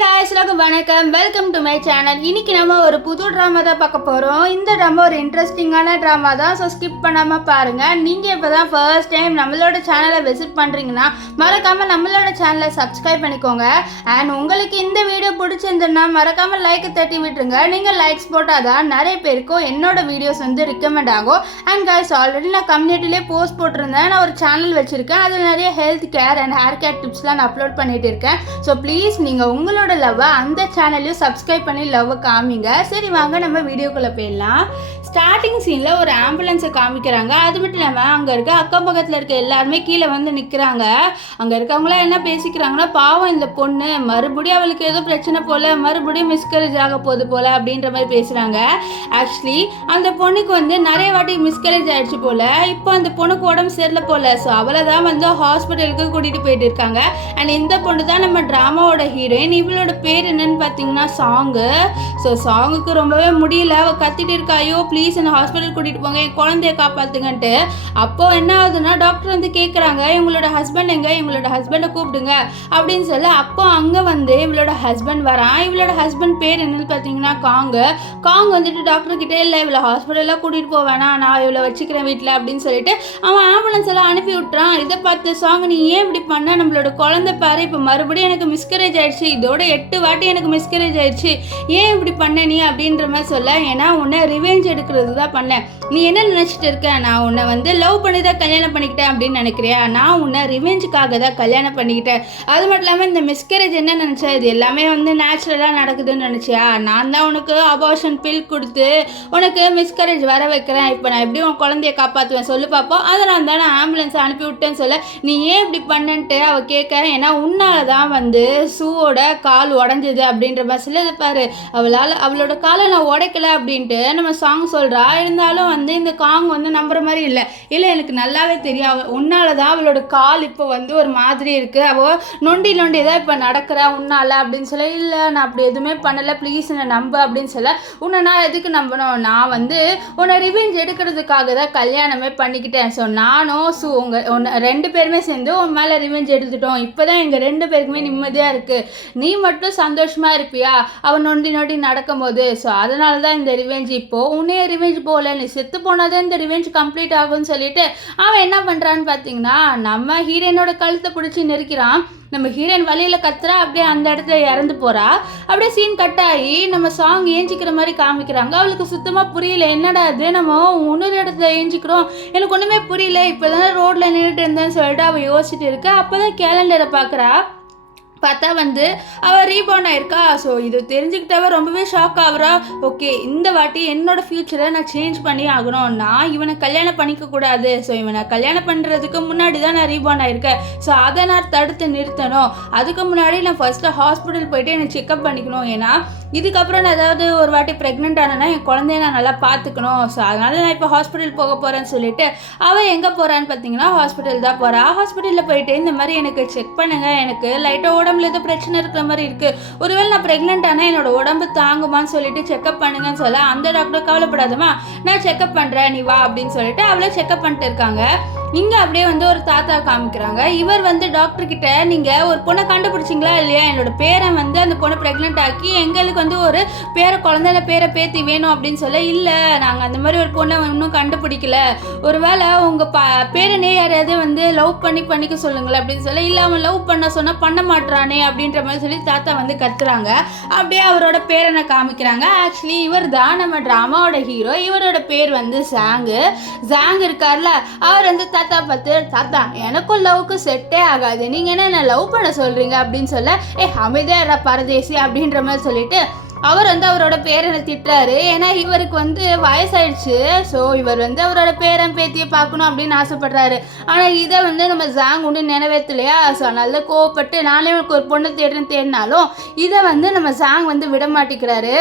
guys, வணக்கம். Welcome to my channel. இன்னைக்கு நம்ம ஒரு புது ட்ராமா தான் பார்க்க போறோம். இந்த ட்ராமா ஒரு இன்ட்ரெஸ்டிங்கான ட்ராமா தான். ஸோ ஸ்கிப் பண்ணாம பாருங்க. நீங்க இப்பதான் ஃபர்ஸ்ட் டைம் நம்மளோட சேனலை விசிட் பண்றீங்கன்னா மறக்காம நம்மளோட சேனலை சப்ஸ்கிரைப் பண்ணிக்கோங்க. அண்ட் உங்களுக்கு இந்த வீடியோ பிடிச்சிருந்ததுன்னா மறக்காம லைக் தட்டி விட்டுருங்க. நீங்க லைக்ஸ் போட்டாதான் நிறைய பேருக்கும் என்னோட வீடியோஸ் வந்து ரெக்கமெண்ட் ஆகும். அண்ட் guys, ஆல்ரெடி நான் கம்யூனிட்டிலே போஸ்ட் போட்டிருந்தேன். நான் ஒரு சேனல் வச்சிருக்கேன். அதில் நிறைய health care and hair care டிப்ஸ்லாம் நான் அப்லோட் பண்ணிட்டு இருக்கேன். ஸோ ப்ளீஸ் நீங்கள் உங்களோட லவ்வை அந்த சேனலையும் சப்ஸ்கிரைப் பண்ணி லவ்வை காமிங்க. சரி வாங்க நம்ம வீடியோக்குள்ளே போயிடலாம். ஸ்டார்டிங் சீனில் ஒரு ஆம்புலன்ஸை காமிக்கிறாங்க. அது மட்டும் இல்லாமல் அங்கே இருக்க அக்கம் பக்கத்தில் இருக்க எல்லாருமே கீழே வந்து நிற்கிறாங்க. அங்கே இருக்கவங்களாம் என்ன பேசிக்கிறாங்கன்னா, பாவம் இந்த பொண்ணு மறுபடியும் அவளுக்கு ஏதோ பிரச்சனை போல், மறுபடியும் மிஸ்கரேஜ் ஆக போகுது போல் அப்படின்ற மாதிரி பேசுகிறாங்க. ஆக்சுவலி அந்த பொண்ணுக்கு வந்து நிறைய வாட்டி மிஸ்கரேஜ் ஆகிடுச்சு போல். இப்போ அந்த பொண்ணுக்கு உடம்பு சரியில்லை போல். ஸோ அவளை தான் வந்து ஹாஸ்பிட்டலுக்கு கூட்டிகிட்டு போயிட்டு இருக்காங்க. அண்ட் இந்த பொண்ணு தான் நம்ம ட்ராமாவோட ஹீரோயின். இவளோட பேர் என்னன்னு பார்த்தீங்கன்னா சாங்கு. ஸோ சாங்குக்கு ரொம்பவே முடியல. அவள் கத்திட்டு இருக்கா, ஐயோ ப்ளீஸ் என்னை ஹாஸ்பிட்டல் கூட்டிகிட்டு போங்க, என் குழந்தைய காப்பாற்றுங்கன்ட்டு. அப்போ என்ன ஆகுதுன்னா, டாக்டர் வந்து கேட்குறாங்க, இவங்களோட ஹஸ்பண்ட் எங்க, இவங்களோட ஹஸ்பண்டை கூப்பிடுங்க அப்படின்னு சொல்லி. அப்போ அங்கே வந்து இவளோட ஹஸ்பண்ட் வரான். இவளோட ஹஸ்பண்ட் பேர் என்னன்னு பார்த்தீங்கன்னா காங் வந்துட்டு டாக்டர் கிட்டே, இல்லை இவளை ஹாஸ்பிட்டலாக கூட்டிகிட்டு போவேனா, நான் இவளை வச்சுக்கிறேன் வீட்டில் அப்படின்னு சொல்லிட்டு அவன் ஆம்புலன்ஸ் எல்லாம் அனுப்பி விட்டுறான். இதை பார்த்து சாங், நீ ஏன் இப்படி பண்ண, நம்மளோட குழந்தை பாரு இப்போ மறுபடியும் எனக்கு மிஸ்கரேஜ் ஆயிடுச்சு, இதோட 8 வாட்டி எனக்கு மிஸ்கரேஜ் ஆயிடுச்சு, ஏன் இப்படி பண்ண நீ அப்படின்ற மாதிரி சொல்ல. ஏன்னா உன்னை ரிவெஞ்ச் எடுக்கிறது தான் பண்ணேன். நீ என்ன நினச்சிட்டு இருக்க, நான் உன்னை வந்து லவ் பண்ணி தான் கல்யாணம் பண்ணிக்கிட்டேன் அப்படின்னு நினைக்கிறியா, நான் உன்னை ரிவெஞ்சுக்காக தான் கல்யாணம் பண்ணிக்கிட்டேன். அது மட்டும் இல்லாமல் இந்த மிஸ்கரேஜ் என்ன நினச்சா, இது எல்லாமே வந்து நேச்சுரலாக நடக்குதுன்னு நினச்சியா, நான் தான் உனக்கு அபார்ஷன் பில் கொடுத்து உனக்கு மிஸ்கரேஜ் வர வைக்கிறேன், இப்போ நான் எப்படி உன் குழந்தைய காப்பாற்றுவேன் சொல்லு பார்ப்போம், அதனால தான் நான் ஆம்புலன்ஸை அனுப்பி விட்டேன்னு சொல்ல. நீ ஏன் இப்படி பண்ணன்ட்டு அவள் கேட்க, ஏன்னா உன்னால தான் வந்து சூவோட கால் உடஞ்சிது அப்படின்ற மாதிரி சொல்லி. அதை பாரு, அவளோட காலை நான் உடைக்கல அப்படின்ட்டு நம்ம சாங் சொல்கிறா. இருந்தாலும் வந்து இந்த காங் வந்து நம்புற மாதிரி இல்லை. எனக்கு நல்லாவே தெரியும், உன்னால தான் அவளோட கால் இப்போ வந்து ஒரு மாதிரி இருக்குது, அவள் நொண்டி தான் இப்போ நடக்கிறா உன்னால அப்படின்னு சொல்ல. இல்லை நான் அப்படி எதுவுமே பண்ணலை, ப்ளீஸ் என்னை நம்பு அப்படின்னு சொல்ல. உன்னை நான் எதுக்கு நம்பணும், நான் வந்து உன்னை ரிவெஞ்ச் எடுக்கிறதுக்காக தான் கல்யாணமே பண்ணிக்கிட்டேன். ஸோ நானும் உங்கள் 2 பேருமே சேர்ந்து உன் மேலே ரிவெஞ்ச் எடுத்துட்டோம். இப்போ தான் எங்கள் 2 பேருக்குமே நிம்மதியாக இருக்குது. நீ மட்டும் சந்தோஷமாக இருப்பியா அவன் நொண்டி நடக்கும் போது. ஸோ அதனால தான் இந்த ரிவெஞ்ச். இப்போது உன்னே ரிவெஞ்ச் போகல, நீ செத்து போனாதான் இந்த ரிவெஞ்ச் கம்ப்ளீட் ஆகும்னு சொல்லிட்டு அவன் என்ன பண்ணுறான்னு பார்த்தீங்கன்னா, நம்ம ஹீரோயினோட கழுத்தை பிடிச்சி நெருக்கிறான். நம்ம ஹீரோயின் வழியில் கத்துறா, அப்படியே அந்த இடத்துல இறந்து போகிறா. அப்படியே சீன் கட் ஆகி நம்ம சாங் ஏஞ்சிக்கிற மாதிரி காமிக்கிறாங்க. அவளுக்கு சுத்தமாக புரியல, என்னடா அது நம்ம இன்னொரு இடத்துல ஏஞ்சிக்கிறோம், எனக்கு ஒன்றுமே புரியல, இப்போ தானே ரோட்டில் நின்றுட்டு இருந்தேன்னு சொல்லிட்டு அவள் யோசிச்சுட்டு இருக்கா. அப்போ தான் கேலண்டரை பார்க்குறா. பார்த்தா வந்து அவள் ரீபவுண்ட் ஆயிருக்கா. ஸோ இது தெரிஞ்சுக்கிட்டவ ரொம்பவே ஷாக் ஆகுறா. ஓகே, இந்த வாட்டி என்னோட ஃப்யூச்சரை நான் சேஞ்ச் பண்ணி ஆகணும், நான் இவனை கல்யாணம் பண்ணிக்க கூடாது. ஸோ இவனை கல்யாணம் பண்ணுறதுக்கு முன்னாடி தான் நான் ரீபவுண்ட் ஆயிருக்கேன். ஸோ அதை நான் தடுத்து நிறுத்தணும். அதுக்கு முன்னாடி நான் ஃபர்ஸ்ட்டு ஹாஸ்பிட்டல் போயிட்டு என்னை செக்அப் பண்ணிக்கணும். ஏன்னா இதுக்கப்புறம் நான் ஏதாவது ஒரு வாட்டி ப்ரெக்னென்ட் ஆனேன்னா என் குழந்தைய நான் நல்லா பார்த்துக்கணும். ஸோ அதனால நான் இப்போ ஹாஸ்பிட்டல் போக போகிறேன்னு சொல்லிட்டு அவள் எங்கே போகிறான்னு பார்த்தீங்கன்னா ஹாஸ்பிட்டல் தான் போகிறா. ஹாஸ்பிட்டலில் போயிட்டு இந்த மாதிரி எனக்கு செக் பண்ணுங்க, எனக்கு லைட்டாக உடம்புல ஏதோ பிரச்சனை இருக்கிற மாதிரி இருக்குது, ஒருவேளை நான் ப்ரெக்னென்ட் ஆனால் என்னோட உடம்பு தாங்குமான்னு சொல்லிட்டு செக்அப் பண்ணுங்கன்னு சொல்ல. அந்த டாக்டர் கவலைப்படாதமா, நான் செக்அப் பண்ணுறேன், நீ வா அப்படின்னு சொல்லிட்டு அவளை செக்அப் பண்ணிட்டு இருக்காங்க. இங்கே அப்படியே வந்து ஒரு தாத்தா காமிக்கிறாங்க. இவர் வந்து டாக்டர் கிட்ட, நீங்கள் ஒரு பொண்ணை கண்டுபிடிச்சிங்களா இல்லையா, என்னோட பேரை வந்து அந்த பொண்ணை ப்ரெக்னென்ட் ஆக்கி எங்களுக்கு வந்து ஒரு குழந்தைல பேரை பேத்தி வேணும் அப்படின்னு சொல்ல. இல்லை, நாங்கள் அந்த மாதிரி ஒரு பொண்ணை இன்னும் கண்டுபிடிக்கல, ஒருவேளை உங்கள் பேரனே யாரையாவது வந்து லவ் பண்ணிக்க சொல்லுங்களேன் அப்படின்னு சொல்ல. இல்லை, அவன் லவ் பண்ண சொன்னால் பண்ண மாட்டானே அப்படின்ற மாதிரி சொல்லி தாத்தா வந்து கத்துறாங்க. அப்படியே அவரோட பேரனை காமிக்கிறாங்க. ஆக்சுவலி இவர் தான் நம்ம ட்ராமாவோட ஹீரோ. இவரோட பேர் வந்து ஜாங் இருக்கார்ல, அவர் வந்து தாத்தா பார்த்து, தாத்தா எனக்கும் லவ்க்கு செட்டே ஆகாது, நீங்கள் என்ன லவ் பண்ண சொல்கிறீங்க அப்படின்னு சொல்ல. அமைதியா பரதேசி அப்படின்ற மாதிரி சொல்லிட்டு அவர் வந்து அவரோட பேரனை திட்டுறாரு. ஏன்னா இவருக்கு வந்து வயசாயிடுச்சு. ஸோ இவர் வந்து அவரோட பேரன் பேத்தியை பார்க்கணும் அப்படின்னு ஆசைப்படுறாரு. ஆனால் இதை வந்து நம்ம ஜாங் ஒன்று நிறைவேற்றலையா. ஸோ அதனால கோவப்பட்டு நானே உனக்கு ஒரு பொண்ணை தேடினாலும் இதை வந்து நம்ம ஜாங் வந்து விட மாட்டேங்கிறாரு.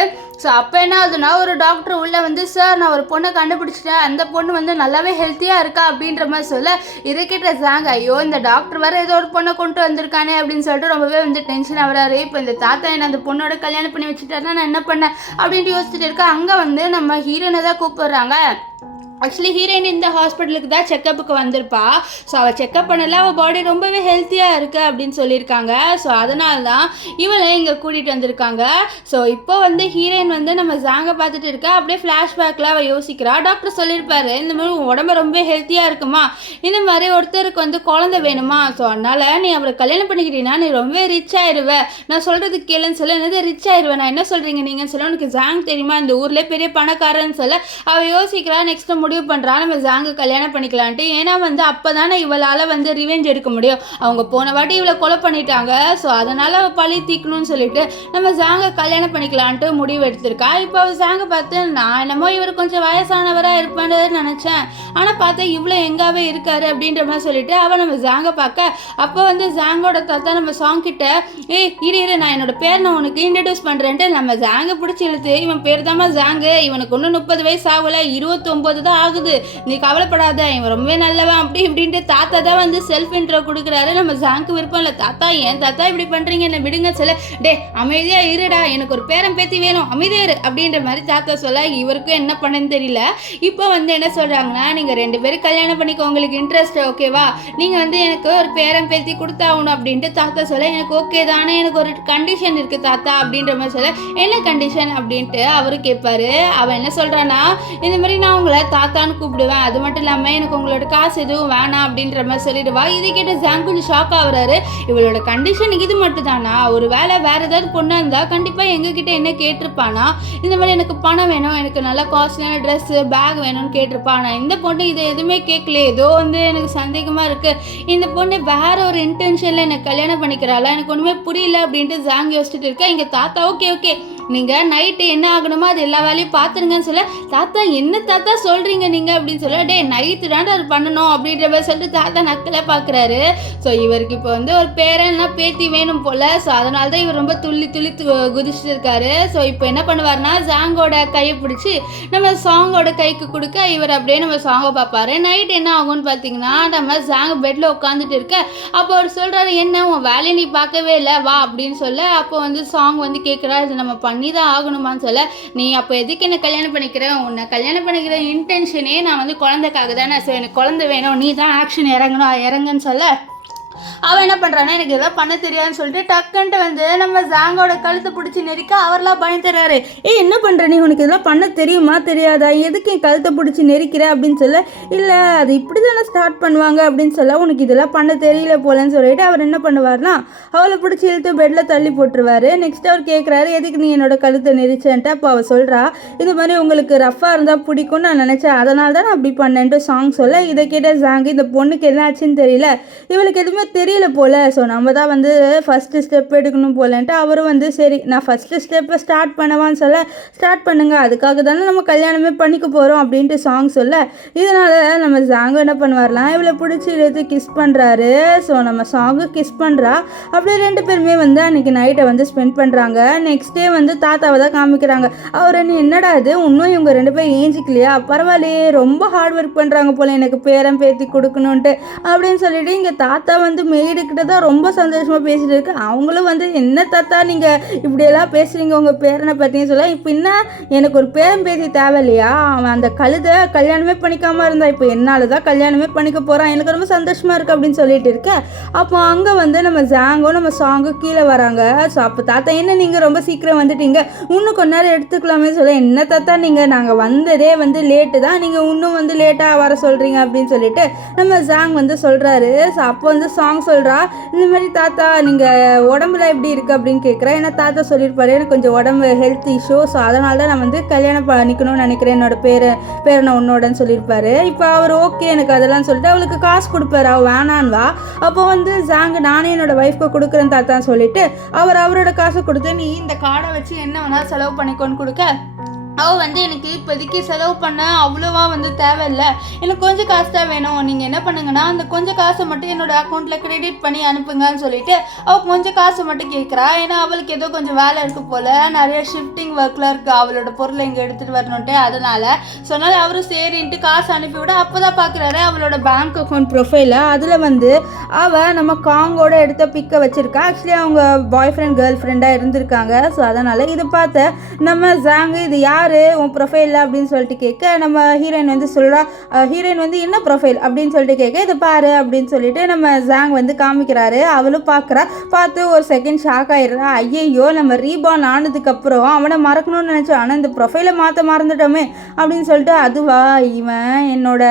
ஸோ அப்போ என்ன ஆகுதுன்னா, ஒரு டாக்டர் உள்ளே வந்து, சார் நான் ஒரு பொண்ணை கண்டுபிடிச்சிட்டேன், அந்த பொண்ணு வந்து நல்லாவே ஹெல்த்தியாக இருக்கா அப்படின்ற மாதிரி சொல்ல. இதை கிட்ட ஜாங், ஐயோ இந்த டாக்டர் வர ஏதோ ஒரு பொண்ணை கொண்டு வந்திருக்கானே அப்படின்னு சொல்லிட்டு ரொம்பவே வந்து டென்ஷன் ஆகிறாரு. இப்போ இந்த தாத்தா என்ன அந்த பொண்ணோட கல்யாணம் பண்ணி வச்சுட்டாருன்னா நான் என்ன பண்ணேன் அப்படின்ட்டு யோசிச்சுட்டு இருக்கேன். அங்கே வந்து நம்ம ஹீரோனை தான் கூப்பிடுறாங்க. ஆக்சுவலி ஹீரோயின் இந்த ஹாஸ்பிட்டலுக்கு தான் செக்கப்புக்கு வந்திருப்பா. ஸோ அவள் செக்கப் பண்ணல, அவள் பாடி ரொம்பவே ஹெல்த்தியாக இருக்குது அப்படின்னு சொல்லியிருக்காங்க. ஸோ அதனால தான் இவளை இங்கே கூட்டிகிட்டு வந்திருக்காங்க. ஸோ இப்போ வந்து ஹீரோயின் வந்து நம்ம ஜாங்கை பார்த்துட்டு இருக்கா. அப்படியே ஃப்ளாஷ்பேக்கில் அவள் யோசிக்கிறா. டாக்டர் சொல்லியிருப்பாரு, இந்த மாதிரி உடம்பு ரொம்ப ஹெல்த்தியாக இருக்குமா, இந்த மாதிரி ஒருத்தருக்கு வந்து குழந்தை வேணுமா, ஸோ அதனால் நீ அவளை கல்யாணம் பண்ணிக்கிட்டீங்கன்னா நீ ரொம்ப ரிச் ஆயிடுவேன், நான் சொல்கிறது கேளுன்னு சொல்ல, என்னது ரிச் ஆயிடுவேன், நான் என்ன சொல்கிறீங்க நீங்கள் சொல்ல, உனக்கு ஜாங் தெரியுமா, இந்த ஊரில் பெரிய பணக்காரன்னு சொல்ல அவள் யோசிக்கிறா. நெக்ஸ்ட்டு முடிவு பண்ணுறா நம்ம ஜாங்கு கல்யாணம் பண்ணிக்கலான்ட்டு. ஏன்னா வந்து அப்போ தானே இவளால் வந்து ரிவெஞ்ச் எடுக்க முடியும். அவங்க போன வாட்டி இவளை கொலை பண்ணிட்டாங்க. ஸோ அதனால் அவள் பழி தீக்கணும்னு சொல்லிட்டு நம்ம ஜாங்கை கல்யாணம் பண்ணிக்கலான்ட்டு முடிவு எடுத்திருக்கா. இப்போ அவள் ஜாங்கை பார்த்து நான் என்னமோ இவர் கொஞ்சம் வயசானவராக இருப்பான்னு நினச்சேன், ஆனால் பார்த்தா இவ்வளோ எங்காவே இருக்காரு அப்படின்ற மாதிரி சொல்லிட்டு அவள் நம்ம ஜாங்கை பார்க்க அப்போ வந்து ஜாங்கோட தாத்தா நம்ம சாங் கிட்ட இரு நான் என்னோட பேர் நான் உனக்கு இன்ட்ரடியூஸ் பண்ணுறேன்ட்டு நம்ம ஜாங்கை பிடிச்சி இழுத்து இவன் பேர் தாம்மா ஜாங்கு, இவனுக்கு இன்னும் 30 வயசு ஆகலை, 29 தான் ஆகுது, நீ கவலைப்படாத, இவன் ரொம்பவே நல்லவன் அப்படி இப்படின்ட்டு தாத்தா தான் வந்து செல்ஃப் இன்ட்ரோ கொடுக்குறாரு. நம்ம ஜாங்க்கு விருப்பம் இல்லை. தாத்தா ஏன் தாத்தா இப்படி பண்ணுறீங்க, என்ன விடுங்க சொல்ல, டே அமைதியாக இருடா, எனக்கு ஒரு பேரம் பேத்தி வேணும், அமைதியாக இரு அப்படின்ற மாதிரி தாத்தா சொல்ல இவருக்கும் என்ன பண்ணுன்னு தெரியல. இப்போ வந்து என்ன சொல்கிறாங்கன்னா, நீங்கள் 2 பேரும் கல்யாணம் பண்ணிக்க, உங்களுக்கு இன்ட்ரெஸ்ட் ஓகேவா, நீங்கள் வந்து எனக்கு ஒரு பேரம் பேத்தி கொடுத்தாகணும் அப்படின்ட்டு தாத்தா சொல்ல, எனக்கு ஓகே தானே, எனக்கு ஒரு கண்டிஷன் இருக்குது தாத்தா அப்படின்ற மாதிரி சொல்ல, என்ன கண்டிஷன் அப்படின்ட்டு அவரு கேட்பாரு. அவன் என்ன சொல்கிறான்னா, இந்த மாதிரி நான் உங்களை தாத்தான்னு கூப்பிடுவேன், அது மட்டும் இல்லாமல் எனக்கு உங்களோட காசு எதுவும் வேணாம் அப்படின்ற மாதிரி சொல்லிடுவா. இதை கேட்ட ஜாங் கொஞ்சம் ஷாக் ஆகுறாரு. இவளோட கண்டிஷன் இது மட்டும் தானா, ஒரு வேலை வேற ஏதாவது பொண்ணாக இருந்தால் கண்டிப்பாக எங்ககிட்ட என்ன கேட்டிருப்பானா, இந்த மாதிரி எனக்கு பணம் வேணும், எனக்கு நல்லா காஸ்ட்லியான ட்ரெஸ்ஸு பேக் வேணும்னு கேட்டிருப்பா. நான் இந்த பொண்ணு இதை எதுவுமே கேட்கல, ஏதோ வந்து எனக்கு சந்தேகமாக இருக்குது, இந்த பொண்ணு வேற ஒரு இன்டென்ஷனில் எனக்கு கல்யாணம் பண்ணிக்கிறாளா, எனக்கு ஒன்றுமே புரியல அப்படின்ட்டு ஜாங் யோசிச்சுட்டு இருக்கேன். இங்கே தாத்தா ஓகே நீங்கள் நைட்டு என்ன ஆகணுமோ அது எல்லா வேலையும் பார்த்துருங்கன்னு சொல்ல, தாத்தா என்ன தாத்தா சொல்கிறீங்க நீங்கள் அப்படின்னு சொல்ல, டே நைட்டு தான் அது பண்ணணும் அப்படின்ற மாதிரி சொல்லிட்டு தாத்தா நக்கலை பார்க்குறாரு. ஸோ இவருக்கு இப்போ வந்து ஒரு பேரன்னா பேத்தி வேணும் போல். ஸோ அதனால தான் இவர் ரொம்ப துள்ளி குதிச்சுட்டு இருக்காரு. ஸோ இப்போ என்ன பண்ணுவார்னா, ஜாங்கோட கையை பிடிச்சி நம்ம சாங்கோட கைக்கு கொடுக்க இவர் அப்படியே நம்ம சாங்கை பார்ப்பாரு. நைட் என்ன ஆகும்னு பார்த்தீங்கன்னா, நம்ம ஜாங் பெட்டில் உட்காந்துட்டு இருக்க அப்போ அவர் சொல்கிறாரு, என்ன உன் வேலையை நீ பார்க்கவே இல்லை வா அப்படின்னு சொல்ல, அப்போ வந்து சாங் வந்து கேட்குறா, இது நம்ம பண்ணி தான் ஆகணுமான்னு சொல்ல, நீ அப்போ எதுக்கு என்ன கல்யாணம் பண்ணிக்கிறேன், உன்னை கல்யாணம் பண்ணிக்கிற இன்டென்ஷனே நான் வந்து குழந்தைக்காக தானே, ஸோ எனக்கு குழந்தை வேணும், நீ தான் ஆக்ஷன் இறங்குன்னு சொல்ல, அவன் என்ன பண்ணுறான்னா, எனக்கு இதெல்லாம் பண்ண தெரியாதுன்னு சொல்லிட்டு டக்குன்ட்டு வந்து நம்ம ஜாங்கோட கழுத்தை பிடிச்சி நெரிக்க அவர்லாம் பயந்துறாரு. என்ன பண்ணுற நீ, உனக்கு இதெல்லாம் பண்ண தெரியுமா தெரியாதா, எதுக்கு என் கழுத்தை பிடிச்சி நெரிக்கிற அப்படின்னு சொல்ல, இல்லை அது இப்படி தானே ஸ்டார்ட் பண்ணுவாங்க அப்படின்னு சொல்ல, உனக்கு இதெல்லாம் பண்ண தெரியல போலன்னு சொல்லிட்டு அவர் என்ன பண்ணுவார்னா, அவளை பிடிச்சி இழுத்து பெட்டில் தள்ளி போட்டுருவாரு. நெக்ஸ்ட் அவர் கேட்குறாரு, எதுக்கு நீ என்னோட கழுத்தை நெரிச்சேன்ட்டு. அப்போ அவள் சொல்கிறா, இது மாதிரி உங்களுக்கு ரஃபாக இருந்தால் பிடிக்கும்னு நான் நினச்சேன், அதனால தான் நான் அப்படி பண்ணேன்ட்டு சாங் சொல்ல, இதை கேட்ட ஜாங்கு, இந்த பொண்ணுக்கு என்ன ஆச்சுன்னு தெரியல, இவளுக்கு எதுவுமே தெரியல போல், ஸோ நம்ம தான் வந்து ஃபஸ்ட்டு ஸ்டெப் எடுக்கணும் போலன்ட்டு அவரும் வந்து சரி நான் ஃபஸ்ட்டு ஸ்டெப்பை ஸ்டார்ட் பண்ணவான்னு சொல்ல, ஸ்டார்ட் பண்ணுங்க, அதுக்காக தானே நம்ம கல்யாணமே பண்ணிக்க போகிறோம் அப்படின்ட்டு சாங் சொல்ல, இதனால் நம்ம சாங்கு என்ன பண்ணுவார்லாம், இவளை பிடிச்சி இழுத்து கிஸ் பண்ணுறாரு. ஸோ நம்ம சாங்கு கிஸ் பண்ணுறா. அப்படியே 2 பேருமே வந்து அன்றைக்கி நைட்டை வந்து ஸ்பெண்ட் பண்ணுறாங்க. நெக்ஸ்ட் டே வந்து தாத்தாவை தான் காமிக்கிறாங்க. அவர் என்ன என்னடா இது இன்னும் இவங்க 2 பேரும் ஏஞ்சிக்கலையா, பரவாயில்லையே ரொம்ப ஹார்ட் ஒர்க் பண்ணுறாங்க போல் எனக்கு பேரம் பேத்தி கொடுக்கணுன்ட்டு அப்படின்னு சொல்லிட்டு இங்கே தாத்தா வந்து மெய்டுக்கிட்ட தான் ரொம்ப சந்தோஷமாக பேசிட்டு இருக்கு. அவங்களும் வந்து என்ன தாத்தா நீங்கள் இப்படியெல்லாம் பேசுகிறீங்க உங்கள் பேரனை பற்றின்னு சொல்ல, இப்போ என்ன எனக்கு ஒரு பேரன் பேசி தேவை இல்லையா, அவன் அந்த கழுதை கல்யாணமே பண்ணிக்காமல் இருந்தா, இப்போ என்னால் தான் கல்யாணமே பண்ணிக்க போகிறான், எனக்கு ரொம்ப சந்தோஷமாக இருக்குது அப்படின்னு சொல்லிட்டு இருக்கேன். அப்போ அங்கே வந்து நம்ம ஜாங்கும் நம்ம சாங்கும் கீழே வராங்க. ஸோ அப்போ தாத்தா என்ன நீங்கள் ரொம்ப சீக்கிரம் வந்துட்டீங்க, இன்னும் கொஞ்ச நேரம் எடுத்துக்கலாமே சொல்ல, என்ன தாத்தா நீங்கள் நாங்கள் வந்ததே வந்து லேட்டு தான், நீங்கள் இன்னும் வந்து லேட்டாக வர சொல்கிறீங்க அப்படின்னு சொல்லிட்டு நம்ம ஜாங் வந்து சொல்கிறாரு. ஸோ அப்போ வந்து சாங் சொல்கிறா, இந்த மாதிரி தாத்தா நீங்கள் உடம்புல எப்படி இருக்குது அப்படின்னு கேட்குறா. ஏன்னா தாத்தா சொல்லியிருப்பாரு, எனக்கு கொஞ்சம் உடம்பு ஹெல்த் இஷ்யூ, ஸோ அதனால தான் நான் வந்து கல்யாணம் பண்ணிக்கணும்னு நினைக்கிறேன், என்னோட பேரை நான் உன்னோடன்னு சொல்லியிருப்பாரு. இப்போ அவர் ஓகே எனக்கு அதெல்லாம் சொல்லிட்டு அவளுக்கு காசு கொடுப்பாரு. அவள் வேணான்வா. அப்போ வந்து ஜாங்கு நானே என்னோட ஒய்ஃப்க்கு கொடுக்குறேன் தாத்தான்னு சொல்லிட்டு அவரோட காசை கொடுத்து நீ இந்த கார்டை வச்சு என்ன வேணாலும் செலவு பண்ணிக்கோன்னு கொடுக்க, அவள் வந்து எனக்கு இப்போதைக்கு செலவு பண்ண அவ்வளோவா வந்து தேவையில்லை, எனக்கு கொஞ்சம் காசு தான் வேணும், நீங்கள் என்ன பண்ணுங்கன்னா அந்த கொஞ்சம் காசை மட்டும் என்னோடய அக்கௌண்ட்டில் கிரெடிட் பண்ணி அனுப்புங்கன்னு சொல்லிட்டு அவள் கொஞ்சம் காசு மட்டும் கேட்குறா. ஏன்னா அவளுக்கு ஏதோ கொஞ்சம் வேலை இருக்குது போல், நிறைய ஷிஃப்டிங் ஒர்க்கில் இருக்குது, அவளோட பொருளை இங்கே எடுத்துகிட்டு வரணுன்ட்டு, அதனால் சொன்னால் அவரும் சரின்ட்டு காசு அனுப்பிவிட அப்போ தான் பார்க்குறாரு அவளோட பேங்க் அக்கௌண்ட் ப்ரொஃபைலை. அதில் வந்து அவள் நம்ம காங்கோட எடுத்த பிக்கை வச்சுருக்கா. ஆக்சுவலி அவங்க பாய் ஃப்ரெண்ட் கேர்ள் ஃப்ரெண்டாக இருந்திருக்காங்க. ஸோ அதனால் இதை பார்த்த நம்ம ஜாங்கு இது யார் பாரு உன் ப்ரொஃபைலில் அப்படின்னு சொல்லிட்டு கேட்க நம்ம ஹீரோயின் வந்து சொல்கிறா. ஹீரோயின் வந்து என்ன ப்ரொஃபைல் அப்படின்னு சொல்லிட்டு கேட்க இதை பாரு அப்படின்னு சொல்லிட்டு நம்ம ஜாங் வந்து காமிக்கிறாரு. அவளும் பார்க்குறா. பார்த்து ஒரு செகண்ட் ஷாக் ஆயிடுறா. ஐயையோ நம்ம ரீபார்ன் ஆனதுக்கப்புறம் அவனை மறக்கணும்னு நினச்சோம், ஆனால் இந்த ப்ரொஃபைலை மாற்ற மறந்துட்டோமே அப்படின்னு சொல்லிட்டு அதுவா இவன் என்னோட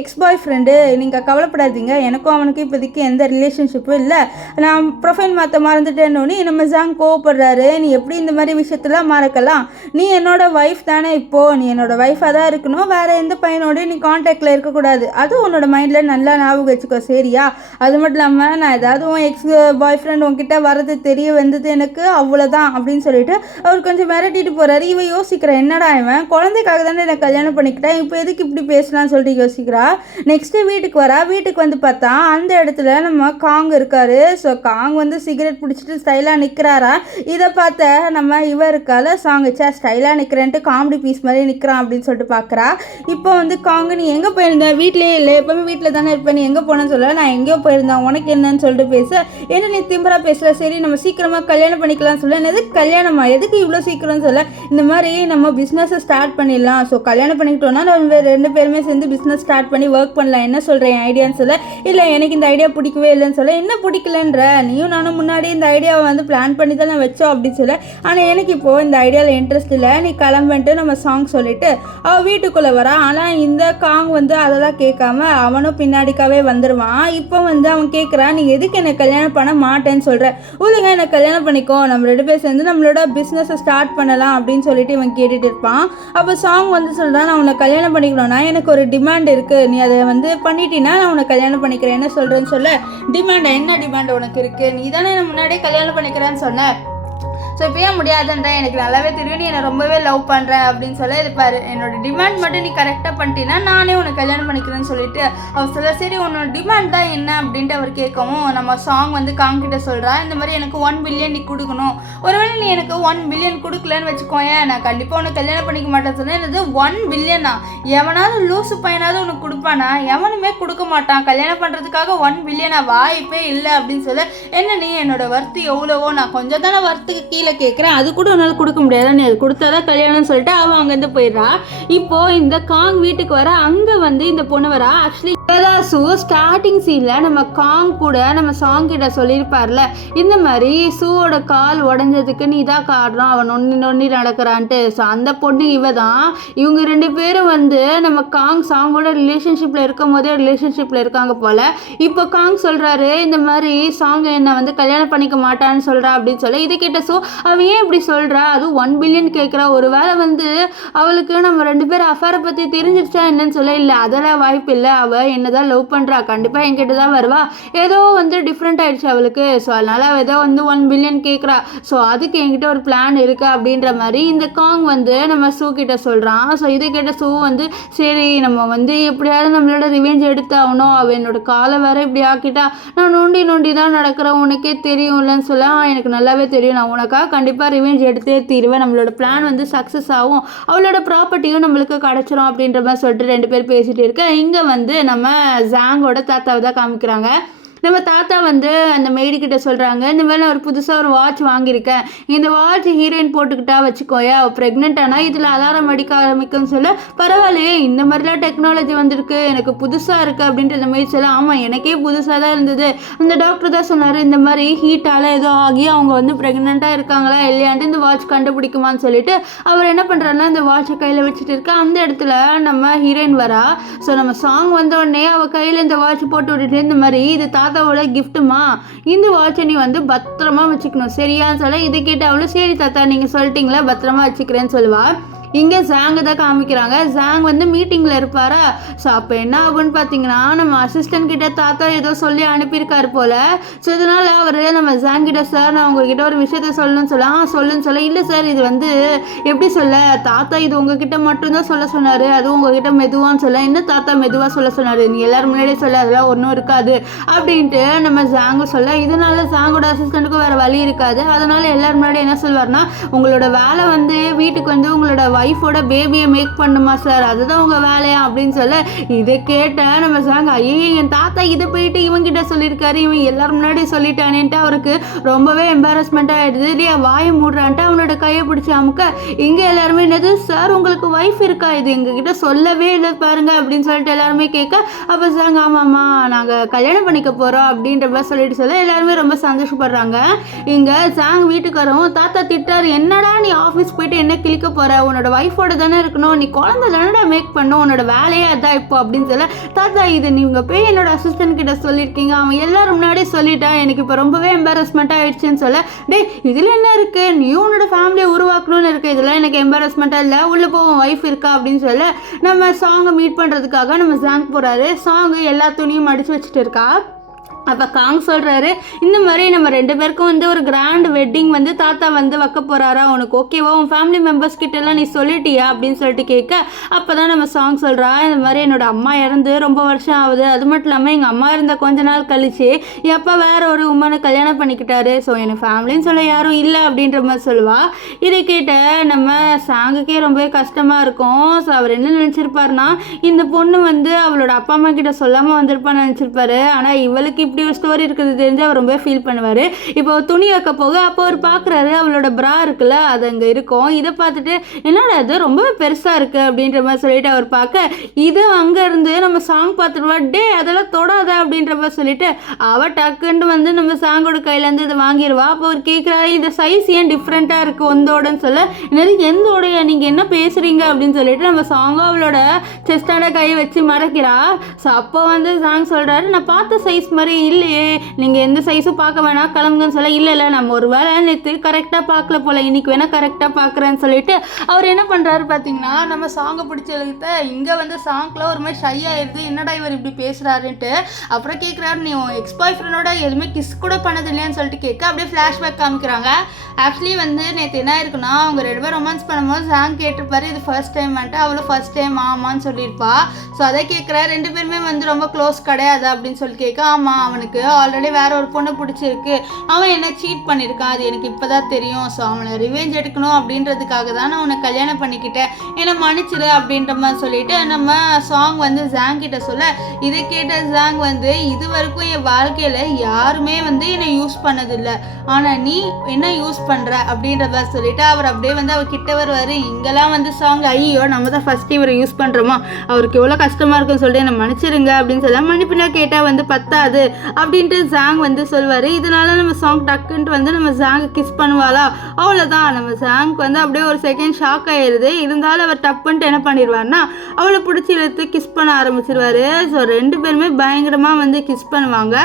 எக்ஸ் பாய் ஃப்ரெண்டு, நீங்கள் கவலைப்படாதீங்க, எனக்கும் அவனுக்கு இப்போதைக்கு எந்த ரிலேஷன்ஷிப்பும் இல்லை, நான் ப்ரொஃபைல் மாற்ற மறந்துட்டேன்னு நம்ம ஜாங் கோவப்படுறாரு. நீ எப்படி இந்த மாதிரி விஷயத்தெல்லாம் மறக்கலாம், நீ என்னோட ஒய்ஃப் தானே, இப்போது நீ என்னோட ஒய்ஃபாக தான் இருக்கணும், வேறு எந்த பையனோடய நீ கான்டாக்டில் இருக்கக்கூடாது, அதுவும் உன்னோட மைண்டில் நல்லா ஞாபகம் வச்சுக்கோ சரியா. அது மட்டும் இல்லாமல் நான் ஏதாவது உன் எக்ஸ் பாய் ஃப்ரெண்ட் உன்கிட்ட வரது தெரிய வந்தது எனக்கு அவ்வளோதான் அப்படின்னு சொல்லிட்டு அவர் கொஞ்சம் மிரட்டிட்டு போகிறாரு. இவன் யோசிக்கிறேன், என்னடா இவன் குழந்தைக்காக தானே நான் கல்யாணம் பண்ணிக்கிட்டேன், இப்போ எதுக்கு இப்படி பேசலான்னு சொல்லிட்டு யோசிக்கிறா. நெக்ஸ்ட்டு வீட்டுக்கு வரா. வீட்டுக்கு வந்து பார்த்தா அந்த இடத்துல நம்ம காங் இருக்காரு. ஸோ காங் வந்து சிகரெட் பிடிச்சிட்டு ஸ்டைலாக நிற்கிறாரா. இதை பார்த்த நம்ம இவ இருக்கால சாங்குச்சா ஸ்டைலாக நிற்கிறேன்ட்டு காமெடி பீஸ் மாதிரி நிற்கிறான் அப்படின்னு சொல்லிட்டு பார்க்குறா. இப்போ வந்து காங்கு நீ எங்கே போயிருந்தேன், வீட்லேயே இல்லை, எப்போவுமே வீட்டில் தானே இருப்பேன், நீ எங்கே போனேன்னு சொல்ல, நான் எங்கேயோ போயிருந்தேன், உனக்கு என்னன்னு சொல்லிட்டு பேச, என்ன நீ திம்பரா பேசல, சரி நம்ம சீக்கிரமாக கல்யாணம் பண்ணிக்கலாம்னு சொல்ல, என்னது கல்யாணமா, எதுக்கு இவ்வளோ சீக்கிரம்னு சொல்ல, இந்த மாதிரி நம்ம பிஸ்னஸை ஸ்டார்ட் பண்ணிடலாம், ஸோ கல்யாணம் பண்ணிக்கிட்டோன்னா நம்ம 2 பேருமே சேர்ந்து பிஸ்னஸ் ஸ்டார்ட் பண்ணி ஒர்க் பண்ணலாம், என்ன சொல்கிறேன் ஐடியான்னு சொல்ல, இல்லை எனக்கு இந்த ஐடியா பிடிக்கவே இல்லைன்னு சொல்ல, என்ன பிடிக்கலன்ற, நீயும் நானும் முன்னாடி இந்த ஐடியாவை வந்து பிளான் பண்ணி தான் நான் வச்சோம் அப்படின்னு சொல்ல, ஆனால் எனக்கு இப்போது இந்த ஐடியாவில் இன்ட்ரெஸ்ட் இல்லை, நீ கிளம்புன்ட்டு நம்ம சாங் சொல்லிட்டு அவள் வீட்டுக்குள்ளே வரா. ஆனால் இந்த காங் வந்து அதெல்லாம் கேட்காம அவனும் பின்னாடிக்காவே வந்துடுவான். இப்போ வந்து அவன் கேட்குறான், நீ எதுக்கு என்னை கல்யாணம் பண்ண மாட்டேன்னு சொல்கிற, ஒழுங்கா என்னை கல்யாணம் பண்ணிக்கோ, நம்ம 2 பேர் சேர்ந்து நம்மளோட பிஸ்னஸை ஸ்டார்ட் பண்ணலாம் அப்படின்னு சொல்லிட்டு இவன் கேட்டுட்டு இருப்பான். அப்போ சாங் வந்து சொல்கிறான், நான் உன்னை கல்யாணம் பண்ணிக்கணும்னா எனக்கு ஒரு டிமாண்ட் இருக்குது, நீ அதை வந்து பண்ணிட்டீன்னா நான் உன்னை கல்யாணம் பண்ணிக்கிறேன், என்ன சொல்கிறேன்னு சொல்ல, டிமாண்ட் என்ன டிமாண்ட் உனக்கு இருக்குது, நீ தானே என்ன முன்னாடியே கல்யாணம் பண்ணிக்கிறேன்னு சொன்ன, ஸோ இப்போ ஏன் முடியாதுன்ற, எனக்கு நல்லாவே தெரியும் நீ என்னை ரொம்பவே லவ் பண்ணுறேன் அப்படின்னு சொல்ல, இருப்பார் என்னோட டிமாண்ட் மட்டும் நீ கரெக்டாக பண்ணிட்டீன்னா நானே உன்னை கல்யாணம் பண்ணிக்கிறேன்னு சொல்லிட்டு அவர் சொல்ல, சரி உன்னோட டிமாண்ட் தான் என்ன அப்படின்ட்டு அவர் கேட்கவும் நம்ம சாங் வந்து காங்கிட்ட சொல்கிறா, இந்த மாதிரி எனக்கு 1 பில்லியன் நீ கொடுக்கணும், ஒருவேளை நீ எனக்கு 1 பில்லியன் கொடுக்கலன்னு வச்சுக்கோயேன், நான் கண்டிப்பாக உன்னை கல்யாணம் பண்ணிக்க மாட்டேன்னு சொன்னேன். என்னது 1 பில்லியனா, எவனாவது லூசு பையனாவது உனக்கு கொடுப்பானா, எவனுமே கொடுக்க மாட்டான், கல்யாணம் பண்ணுறதுக்காக 1 பில்லியனா வாய்ப்பே இல்லை அப்படின்னு சொல்ல, என்ன நீ என்னோட வர்த்து எவ்வளவோ, நான் கொஞ்சம் தானே வர்த்துக்கு கீழே கேட்குறேன், அது கூட உன்னால் கொடுக்க முடியாது, நீ அது கொடுத்தாதான் கல்யாணம்னு சொல்லிட்டு அவன் அங்கேருந்து போயிடுறா. இப்போது இந்த காங் வீட்டுக்கு வர அங்கே வந்து இந்த பொண்ணு வரா. ஆக்சுவலி சு ஸ்டார்டிங் சீனில் நம்ம காங் கூட நம்ம சாங் கிட்ட சொல்லியிருப்பார்ல, இந்த மாதிரி சூவோட கால் உடஞ்சதுக்கு நீ தான் காரணம், அவன் நொண்டி நடக்கிறான்ட்டு. ஸோ அந்த பொண்ணு இவ தான். இவங்க 2 பேரும் வந்து நம்ம காங் சாங்கோட ரிலேஷன்ஷிப்பில் இருக்கும் போதே ரிலேஷன்ஷிப்பில் இருக்காங்க போல். இப்போ காங் சொல்கிறாரு, இந்த மாதிரி சாங் என்னை வந்து கல்யாணம் பண்ணிக்க மாட்டான்னு சொல்கிறா அப்படின்னு சொல்ல, இதை கேட்ட ஸோ அவன் ஏன் இப்படி சொல்கிறா, அதுவும் 1 பில்லியன் கேட்குறா, ஒரு வேளை வந்து அவளுக்கு நம்ம 2 பேரும் அஃபேரை பற்றி தெரிஞ்சிருச்சா என்னன்னு சொல்ல, இல்லை அதெல்லாம் வாய்ப்பு இல்லை, அவள் என்னதான் லவ் பண்ணுறா, கண்டிப்பாக என்கிட்ட தான் வருவா, ஏதோ வந்து டிஃப்ரெண்ட் ஆகிடுச்சு அவளுக்கு, ஸோ அதனால் அவள் ஏதோ வந்து 1 பில்லியன் கேட்குறா, ஸோ அதுக்கு என்கிட்ட ஒரு பிளான் இருக்குது அப்படின்ற மாதிரி இந்த காங் வந்து நம்ம சூ கிட்ட சொல்கிறான். ஸோ இதை கேட்ட சூ வந்து சரி நம்ம வந்து எப்படியாவது நம்மளோட ரிவெஞ்ச் எடுத்தாகணும், அவள் என்னோட காலை வேற இப்படி ஆக்கிட்டா, நான் நோண்டி தான் நடக்கிறேன், உனக்கே தெரியும்லன்னு சொல்ல, எனக்கு நல்லாவே தெரியும், நான் உனக்காக கண்டிப்பாக ரிவெஞ்ச் எடுத்தே தீருவேன், நம்மளோட பிளான் வந்து சக்ஸஸ் ஆகும், அவளோட ப்ராப்பர்ட்டியும் நம்மளுக்கு கிடச்சிரும் அப்படின்ற மாதிரி சொல்லிட்டு 2 பேர் பேசிகிட்டு இருக்க. இங்கே வந்து நம்ம ஜாங்கோட தாத்தாவை தான் காமிக்கிறாங்க. நம்ம தாத்தா வந்து அந்த மெய்டுக்கிட்ட சொல்கிறாங்க, இந்த மாதிரி நான் புதுசாக ஒரு வாட்ச் வாங்கியிருக்கேன், இந்த வாட்ச் ஹீரோயின் போட்டுக்கிட்டா வச்சுக்கோயா, அவள் ப்ரெக்னென்ட் ஆனால் இதில் அலாரம் அடிக்க ஆரம்பிக்கும்னு சொல்ல, பரவாயில்லையே இந்த மாதிரிலாம் டெக்னாலஜி வந்திருக்கு, எனக்கு புதுசாக இருக்குது அப்படின்ட்டு இந்த மாதிரி சொல்ல, ஆமாம் எனக்கே புதுசாக தான் இருந்தது, அந்த டாக்டர் தான் சொன்னார் இந்த மாதிரி ஹீட்டால் ஏதோ ஆகி அவங்க வந்து ப்ரெக்னெண்ட்டாக இருக்காங்களா இல்லையான்ட்டு இந்த வாட்ச் கண்டுபிடிக்குமான்னு சொல்லிட்டு அவர் என்ன பண்ணுறாருன்னா இந்த வாட்சை கையில் வச்சுட்டு இருக்கா. அந்த இடத்துல நம்ம ஹீரோயின் வரா. ஸோ நம்ம சாங் வந்தோடனே அவள் கையில் இந்த வாட்ச் போட்டு விட்டுட்டு, இந்த மாதிரி இது தாத்தாவோட கிஃப்ட்டுமா, இந்த வாட்சை நீ வந்து பத்திரமா வச்சுக்கணும் சரியான்னு சொல்ல, இதை கேட்டு அவளும் சரி தாத்தா நீங்கள் சொல்லிட்டீங்களா பத்திரமா வச்சுக்கிறேன்னு சொல்லுவா. இங்கே ஜாங்கு தான் காமிக்கிறாங்க. ஜாங் வந்து மீட்டிங்கில் இருப்பாரா. ஸோ அப்போ என்ன ஆகுன்னு பார்த்தீங்கன்னா நம்ம அசிஸ்டன்ட் கிட்ட தாத்தா ஏதோ சொல்லி அனுப்பியிருக்காரு போல். ஸோ இதனால் அவர் நம்ம ஜாங் கிட்ட சார் நான் உங்ககிட்ட ஒரு விஷயத்த சொல்லணும்னு சொல்ல, சொல்லுன்னு சொல்ல, இல்லை சார் இது வந்து எப்படி சொல்ல, தாத்தா இது உங்ககிட்ட மட்டும்தான் சொல்ல சொன்னார், அதுவும் உங்ககிட்ட மெதுவான்னு சொல்ல, என்ன தாத்தா மெதுவாக சொல்ல சொன்னார், நீ எல்லோரும் முன்னாடியே சொல்ல அதெல்லாம் ஒன்றும் இருக்காது அப்படின்ட்டு நம்ம ஜாங்கு சொல்ல. இதனால ஜாங்கோட அசிஸ்டண்ட்டுக்கும் வேறு வழி இருக்காது. அதனால் எல்லோரும் முன்னாடி என்ன சொல்வார்னா, உங்களோட வேலை வந்து வீட்டுக்கு வந்து உங்களோட ஒய்ஃபோட பேபியை மேக் பண்ணுமா சார், அதுதான் உங்கள் வேலையா அப்படின்னு சொல்ல இதை கேட்ட நம்ம சாங் ஐயோ என் தாத்தா இதை போயிட்டு இவங்கிட்ட சொல்லியிருக்காரு, இவன் எல்லாரும் முன்னாடி சொல்லிட்டானேன்ட்டு அவருக்கு ரொம்பவே எம்பாரஸ்மெண்ட் ஆகிடுது. இல்லையா வாயை மூடுறான்ட்டு அவனோட கையை பிடிச்சி அமுக்க இங்கே எல்லாருமே என்னது சார் உங்களுக்கு ஒய்ஃப் இருக்கா, இது எங்ககிட்ட சொல்லவே இல்லை பாருங்க அப்படின்னு சொல்லிட்டு எல்லாருமே கேட்க அப்போ சாங் ஆமாம்மா நாங்கள் கல்யாணம் பண்ணிக்க போகிறோம் அப்படின்ற மாதிரி சொல்லிட்டு சொல்ல எல்லாருமே ரொம்ப சந்தோஷப்படுறாங்க. இங்கே சாங் வீட்டுக்கு வரவும் தாத்தா திட்டாரு, என்னடா நீ ஆஃபீஸ் போயிட்டு என்ன கிழிக்க போகிற, உன்னோட ஒய்ஃபோட தானே இருக்கணும், நீ குழந்தை தானடா மேக் பண்ணும், உன்னோட வேலையே அதான் இப்போ அப்படின்னு சொல்ல தாத்தா இது நீங்கள் போய் என்னோட அசிஸ்டன்ட் கிட்ட சொல்லியிருக்கீங்க, அவன் எல்லாரும் முன்னாடி சொல்லிட்டான், எனக்கு இப்போ ரொம்பவே எம்பாரஸ்மெண்ட் ஆகிடுச்சின்னு சொல்ல டேய் இதில் என்ன இருக்குது, நீ உன்னோட ஃபேமிலியை உருவாக்கணும்னு இருக்குது, இதெல்லாம் எனக்கு எம்பாரஸ்மெண்ட்டாக இல்லை, உள்ளே போவோம் ஒய்ஃப் இருக்கா அப்படின்னு சொல்ல நம்ம சாங்கை மீட் பண்ணுறதுக்காக நம்ம சாங் போகிறாரு. சாங்கு எல்லா துணியும் மடித்து வச்சுட்டு இருக்கா. அப்போ காங் சொல்கிறாரு இந்த மாதிரி நம்ம 2 பேருக்கும் வந்து ஒரு கிராண்ட் வெட்டிங் வந்து தாத்தா வந்து வைக்க போகிறாரா, உனக்கு ஓகேவா, உன் ஃபேமிலி மெம்பர்ஸ் கிட்டலாம் நீ சொல்லிட்டியா அப்படின்னு சொல்லிட்டு கேட்க அப்போ தான் நம்ம சாங் சொல்கிறா இந்த மாதிரி என்னோட அம்மா இறந்து ரொம்ப வருஷம் ஆகுது, அது மட்டும் இல்லாமல் எங்கள் அம்மா இருந்த கொஞ்ச நாள் கழிச்சு எப்போ வேற ஒரு உமனை கல்யாணம் பண்ணிக்கிட்டாரு, ஸோ எனக்கு ஃபேமிலின்னு சொல்ல யாரும் இல்லை அப்படின்ற மாதிரி சொல்லுவாள். இதை கேட்ட நம்ம சாங்குக்கே ரொம்பவே கஷ்டமாக இருக்கும். ஸோ அவர் என்ன நினச்சிருப்பாருனா இந்த பொண்ணு வந்து அவளோட அப்பா அம்மா கிட்ட சொல்லாமல் வந்திருப்பான்னு நினச்சிருப்பாரு. ஆனால் இவளுக்கு இப்படி ஒரு ஸ்டோரி இருக்கிறது தெரிஞ்சு அவர் ரொம்ப ஃபீல் பண்ணுவார். இப்போ துணி வைக்க போக அப்போ அவர் பார்க்குறாரு அவளோட ப்ரா இருக்குல்ல அது அங்கே இருக்கும். இதை பார்த்துட்டு என்னடா அது ரொம்பவே பெருசாக இருக்குது அப்படின்ற மாதிரி சொல்லிட்டு அவர் பார்க்க இது அங்கேருந்து நம்ம சாங் பார்த்துருவா டே அதெல்லாம் தொடாத அப்படின்ற மாதிரி சொல்லிட்டு அவள் டக்குன்னு வந்து நம்ம சாங்கோட கையிலேருந்து இதை வாங்கிடுவா. அப்போ அவர் கேட்குறாரு இந்த சைஸ் ஏன் டிஃப்ரெண்ட்டாக இருக்குது ஒந்தோடன்னு சொல்ல என்னது எந்தோடைய நீங்கள் என்ன பேசுகிறீங்க அப்படின்னு சொல்லிட்டு நம்ம சாங்கும் அவளோட செஸ்டான கையை வச்சு மறைக்கிறா. ஸோ அப்போ வந்து சாங் சொல்கிறாரு நான் பார்த்த சைஸ் மாதிரி இல்லையே, நீங்கள் எந்த சைஸும் பார்க்க வேணாம் கிளம்புங்கன்னு சொல்ல இல்லை நம்ம ஒரு வேலை நேற்று கரெக்டாக பார்க்கல போல் இன்றைக்கி வேணால் கரெக்டாக பார்க்குறேன்னு சொல்லிட்டு அவர் என்ன பண்ணுறாரு பார்த்தீங்கன்னா நம்ம சாங்கை பிடிச்சதுக்கிட்ட இங்கே வந்து சாங்கில் ஒரு மாதிரி ஷை ஆயிடுது, என்னடா இவர் இப்படி பேசுகிறாருன்ட்டு. அப்புறம் கேட்குறாரு நீ உன் எக்ஸ் பாய் ஃப்ரெண்டோட எதுவுமே கிஸ் கூட பண்ணது இல்லையான்னு சொல்லிட்டு கேட்க அப்படியே ஃப்ளாஷ்பேக் காமிக்கிறாங்க. ஆக்சுவலி வந்து நேற்று என்ன இருக்குன்னா அவங்க 2 பேரும் ரொமான்ஸ் பண்ணும்போது சாங் கேட்டிருப்பாரு இது ஃபர்ஸ்ட் டைம் வந்துட்டு அவளும் ஃபர்ஸ்ட் டைம் ஆமான்னு சொல்லியிருப்பா. ஸோ அதை கேட்குறா 2 பேருமே வந்து ரொம்ப க்ளோஸ் கிடையாது அப்படின்னு சொல்லி கேட்க ஆமாம் அவனுக்கு ஆல்ரெடி வேற ஒரு பொண்ணை பிடிச்சிருக்கு, அவன் என்ன சீட் பண்ணியிருக்கான் அது எனக்கு இப்போ தான் தெரியும், ஸோ அவனை ரிவெஞ்ச் எடுக்கணும் அப்படின்றதுக்காக தான் நான் உன்னை கல்யாணம் பண்ணிக்கிட்டேன், என்னை மன்னிச்சிடு அப்படின்ற மாதிரி சொல்லிட்டு நம்ம சாங் வந்து ஜாங் கிட்ட சொல்ல இதை கேட்ட ஜாங் வந்து இது வரைக்கும் என் வாழ்க்கையில் யாருமே வந்து என்னை யூஸ் பண்ணதில்லை, ஆனால் நீ என்ன யூஸ் பண்ணுற அப்படின்றத சொல்லிட்டு அவர் அப்படியே வந்து அவர் கிட்ட வருவார். இங்கெல்லாம் வந்து சாங் ஐயோ நம்ம தான் ஃபஸ்ட்டு இவரை யூஸ் பண்ணுறோமா, அவருக்கு எவ்வளோ கஷ்டமாக இருக்குன்னு சொல்லிட்டு என்னை மன்னிச்சிருங்க அப்படின்னு சொல்ல மன்னிப்புனா கேட்டால் வந்து பத்தாது அப்படின்ட்டு ஜாங் வந்து சொல்வார். இதனால நம்ம சாங் டக்குன்ட்டு வந்து நம்ம ஜாங்கை கிஸ் பண்ணுவாளா, அவ்வளோதான் நம்ம ஜாங்க்கு வந்து அப்படியே ஒரு செகண்ட் ஷாக் ஆயிடுது. இருந்தாலும் அவர் டப்புன்ட்டு என்ன பண்ணிடுவார்னா அவளை பிடிச்சி இழுத்து கிஸ் பண்ண ஆரம்பிச்சிருவார். ஸோ 2 பேருமே பயங்கரமாக வந்து கிஸ் பண்ணுவாங்க.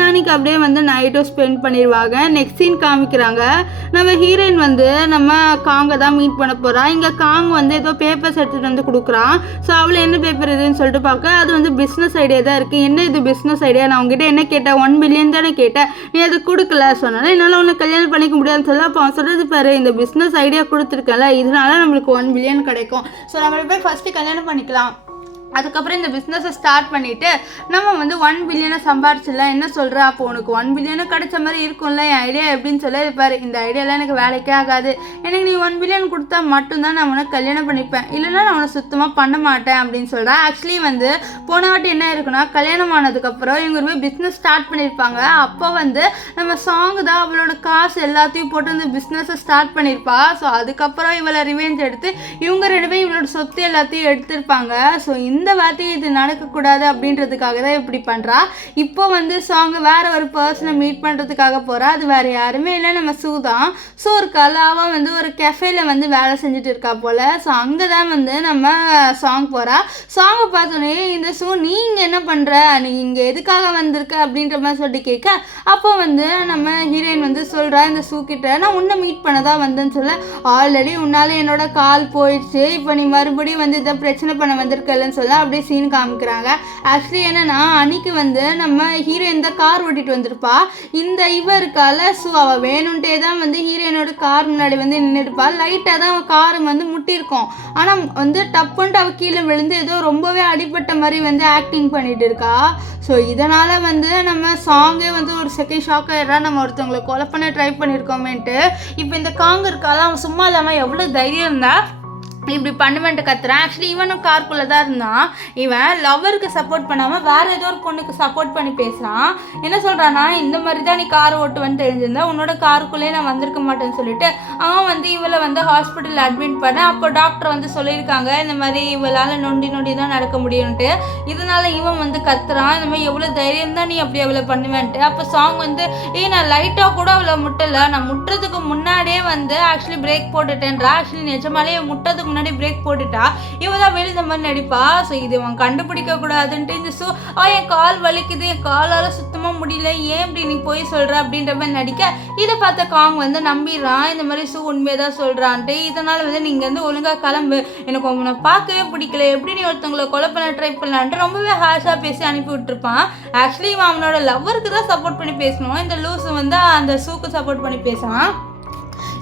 நாளைக்கு அப்படியே வந்து நைட்டும் ஸ்பெண்ட் பண்ணிடுவாங்க. நெக்ஸ்ட் சீன் காமிக்கிறாங்க நம்ம ஹீரோயின் வந்து நம்ம காங்கை தான் மீட் பண்ண போகிறா. இங்கே காங் வந்து ஏதோ பேப்பர்ஸ் எடுத்துகிட்டு வந்து கொடுக்குறான். ஸோ அவளை என்ன பேப்பர் இதுன்னு சொல்லிட்டு பார்க்க அது வந்து பிஸ்னஸ் ஐடியா தான் இருக்குது. என்ன இது பிஸ்னஸ் ஐடியா, நான் உங்ககிட்ட என்ன கேட்டேன் 1 பில்லியன் தானே கேட்டேன், நீ அதை கொடுக்கல, சொன்னால என்னால் உன்னை கல்யாணம் பண்ணிக்க முடியாதுன்னு சொல்ல அப்போ அவன் சொல்கிறது பாரு இந்த பிஸ்னஸ் ஐடியா கொடுத்துருக்கல இதனால நம்மளுக்கு 1 பில்லியன் கிடைக்கும், ஸோ நம்மளை போய் ஃபஸ்ட்டு கல்யாணம் பண்ணிக்கலாம், அதுக்கப்புறம் இந்த பிஸ்னஸை ஸ்டார்ட் பண்ணிவிட்டு நம்ம வந்து 1 பில்லியனை சம்பாரிச்சிடலாம், என்ன சொல்கிற அப்போ உனக்கு 1 பில்லியனை கிடைச்ச மாதிரி இருக்கும்ல என் ஐடியா எப்படின்னு சொல்ல இருப்பார். இந்த ஐடியாலாம் எனக்கு வேலைக்கே ஆகாது, எனக்கு நீ 1 பில்லியன் கொடுத்தா மட்டும்தான் நான் உனக்கு கல்யாணம் பண்ணிப்பேன், இல்லைன்னா நான் உன்னை சுத்தமாக பண்ண மாட்டேன் அப்படின்னு சொல்கிறேன். ஆக்சுவலி வந்து போன வாட்டி என்ன இருக்குன்னா கல்யாணம் ஆனதுக்கப்புறம் இவங்க போய் பிஸ்னஸ் ஸ்டார்ட் பண்ணியிருப்பாங்க. அப்போ வந்து நம்ம சாங் தான் அவளோட காசு எல்லாத்தையும் போட்டு இந்த பிஸ்னஸை ஸ்டார்ட் பண்ணியிருப்பா. ஸோ அதுக்கப்புறம் இவளை ரிவெஞ்ச் எடுத்து இவங்க 2 பேரும் இவளோட சொத்து எல்லாத்தையும் எடுத்திருப்பாங்க. ஸோ இந்த வார்த்தையை இது நடக்கக்கூடாது அப்படின்றதுக்காக தான் இப்படி பண்ணுறா. இப்போ வந்து சாங் வேற ஒரு பர்சனை மீட் பண்ணுறதுக்காக போகிறா. அது வேறு யாருமே இல்லை நம்ம சூ தான். ஸோ ஒரு கலாவாக வந்து ஒரு கெஃபேல வந்து வேலை செஞ்சுட்டு இருக்கா போல். ஸோ அங்கே தான் வந்து நம்ம சாங் போகிறா. சாங்கை பார்த்தோன்னே இந்த சூ நீ இங்கே என்ன பண்ணுற, நீ இங்கே எதுக்காக வந்திருக்க அப்படின்ற மாதிரி சொல்லி கேட்க அப்போ வந்து நம்ம ஹீரோயின் வந்து சொல்கிறா இந்த சூ கிட்ட நான் உன்னை மீட் பண்ண தான் வந்தேன்னு சொல்ல ஆல்ரெடி உன்னால் என்னோட கால் போயிடுச்சு, இப்போ நீ மறுபடியும் வந்து இதை பிரச்சனை பண்ண வந்திருக்கலன்னு சொல்ல அப்படியே சீன் காமிக்கிறாங்க. ஆக்சுவலி என்னன்னா அன்னைக்கு வந்து நம்ம ஹீரோயின் தான் கார் ஓட்டிட்டு வந்திருப்பா. இந்த இருக்கால ஸோ அவள் வேணும்ட்டே தான் வந்து ஹீரோயினோட கார் முன்னாடி வந்து நின்றுருப்பா. லைட்டாக தான் அவள் கார் வந்து முட்டியிருக்கோம். ஆனால் வந்து டப்புன்ட்டு அவள் கீழே விழுந்து ஏதோ ரொம்பவே அடிப்பட்ட மாதிரி வந்து ஆக்டிங் பண்ணிட்டு இருக்கா. ஸோ இதனால் வந்து நம்ம சாங்கே வந்து ஒரு செகண்ட் ஷாக் ஆகிடுறா, நம்ம ஒருத்தவங்களை கொலை பண்ண ட்ரை பண்ணியிருக்கோமேன்ட்டு. இப்போ இந்த காங் இருக்கால அவன் சும்மா இல்லாமல் எவ்வளோ தைரியம் இருந்தால் இப்படி பண்ணுவேன்ட்டு கத்துறான். ஆக்சுவலி இவனும் காருக்குள்ளே தான் இருந்தான். இவன் லவ்வருக்கு சப்போர்ட் பண்ணாமல் வேறு ஏதோ ஒரு பொண்ணுக்கு சப்போர்ட் பண்ணி பேசுகிறான். என்ன சொல்கிறான்னா, இந்த மாதிரி தான் நீ கார் ஓட்டுவேன்னு தெரிஞ்சிருந்தா உன்னோட காருக்குள்ளேயே நான் வந்திருக்க மாட்டேன்னு சொல்லிட்டு அவன் வந்து இவளை வந்து ஹாஸ்பிட்டலில் அட்மிட் பண்ண. அப்போ டாக்டர் வந்து சொல்லியிருக்காங்க இந்த மாதிரி இவளால் நொண்டி தான் நடக்க முடியும்ன்ட்டு. இதனால் இவன் வந்து கத்துறான், இந்த மாதிரி எவ்வளோ தைரியம் தான் நீ அப்படி அவளை பண்ணுவேன்ட்டு. அப்போ சாங் வந்து நான் லைட்டாக கூட அவளை முட்டலை, நான் முட்டுறதுக்கு முன்னாடியே வந்து ஆக்சுவலி பிரேக் போட்டுட்டேன்றா. ஆக்சுவலி நிஜமாலே முட்டதுக்கு முன்னாடி பிரேக் போட்டுட்டா. இவ தான் வெளிய இந்த மாதிரி நடிப்பா. ஸோ இது அவன் கண்டுபிடிக்க கூடாதுன்ட்டு இந்த என் கால் வலிக்குது, என் காலால் சுத்தமாக முடியல, ஏன் இப்படி நீ போய் சொல்கிற அப்படின்ற மாதிரி நடிக்க. இதை பார்த்த காங் வந்து நம்பிடுறான், இந்த மாதிரி உண்மையை தான் சொல்கிறான்ட்டு. இதனால் வந்து நீங்கள் வந்து ஒழுங்காக கிளம்பு, எனக்கு உன்னை பார்க்கவே பிடிக்கல, எப்படி நீ ஒருத்தவங்களை கொலை பண்ண ட்ரை பண்ணலான்ட்டு ரொம்பவே ஹாஷாக பேசி அனுப்பி விட்டுருப்பான். ஆக்சுவலி இவன் அவனோட லவ்வருக்கு தான் சப்போர்ட் பண்ணி பேசணும், இந்த லூஸு வந்து அந்த சூக்கு சப்போர்ட் பண்ணி பேசுவான்.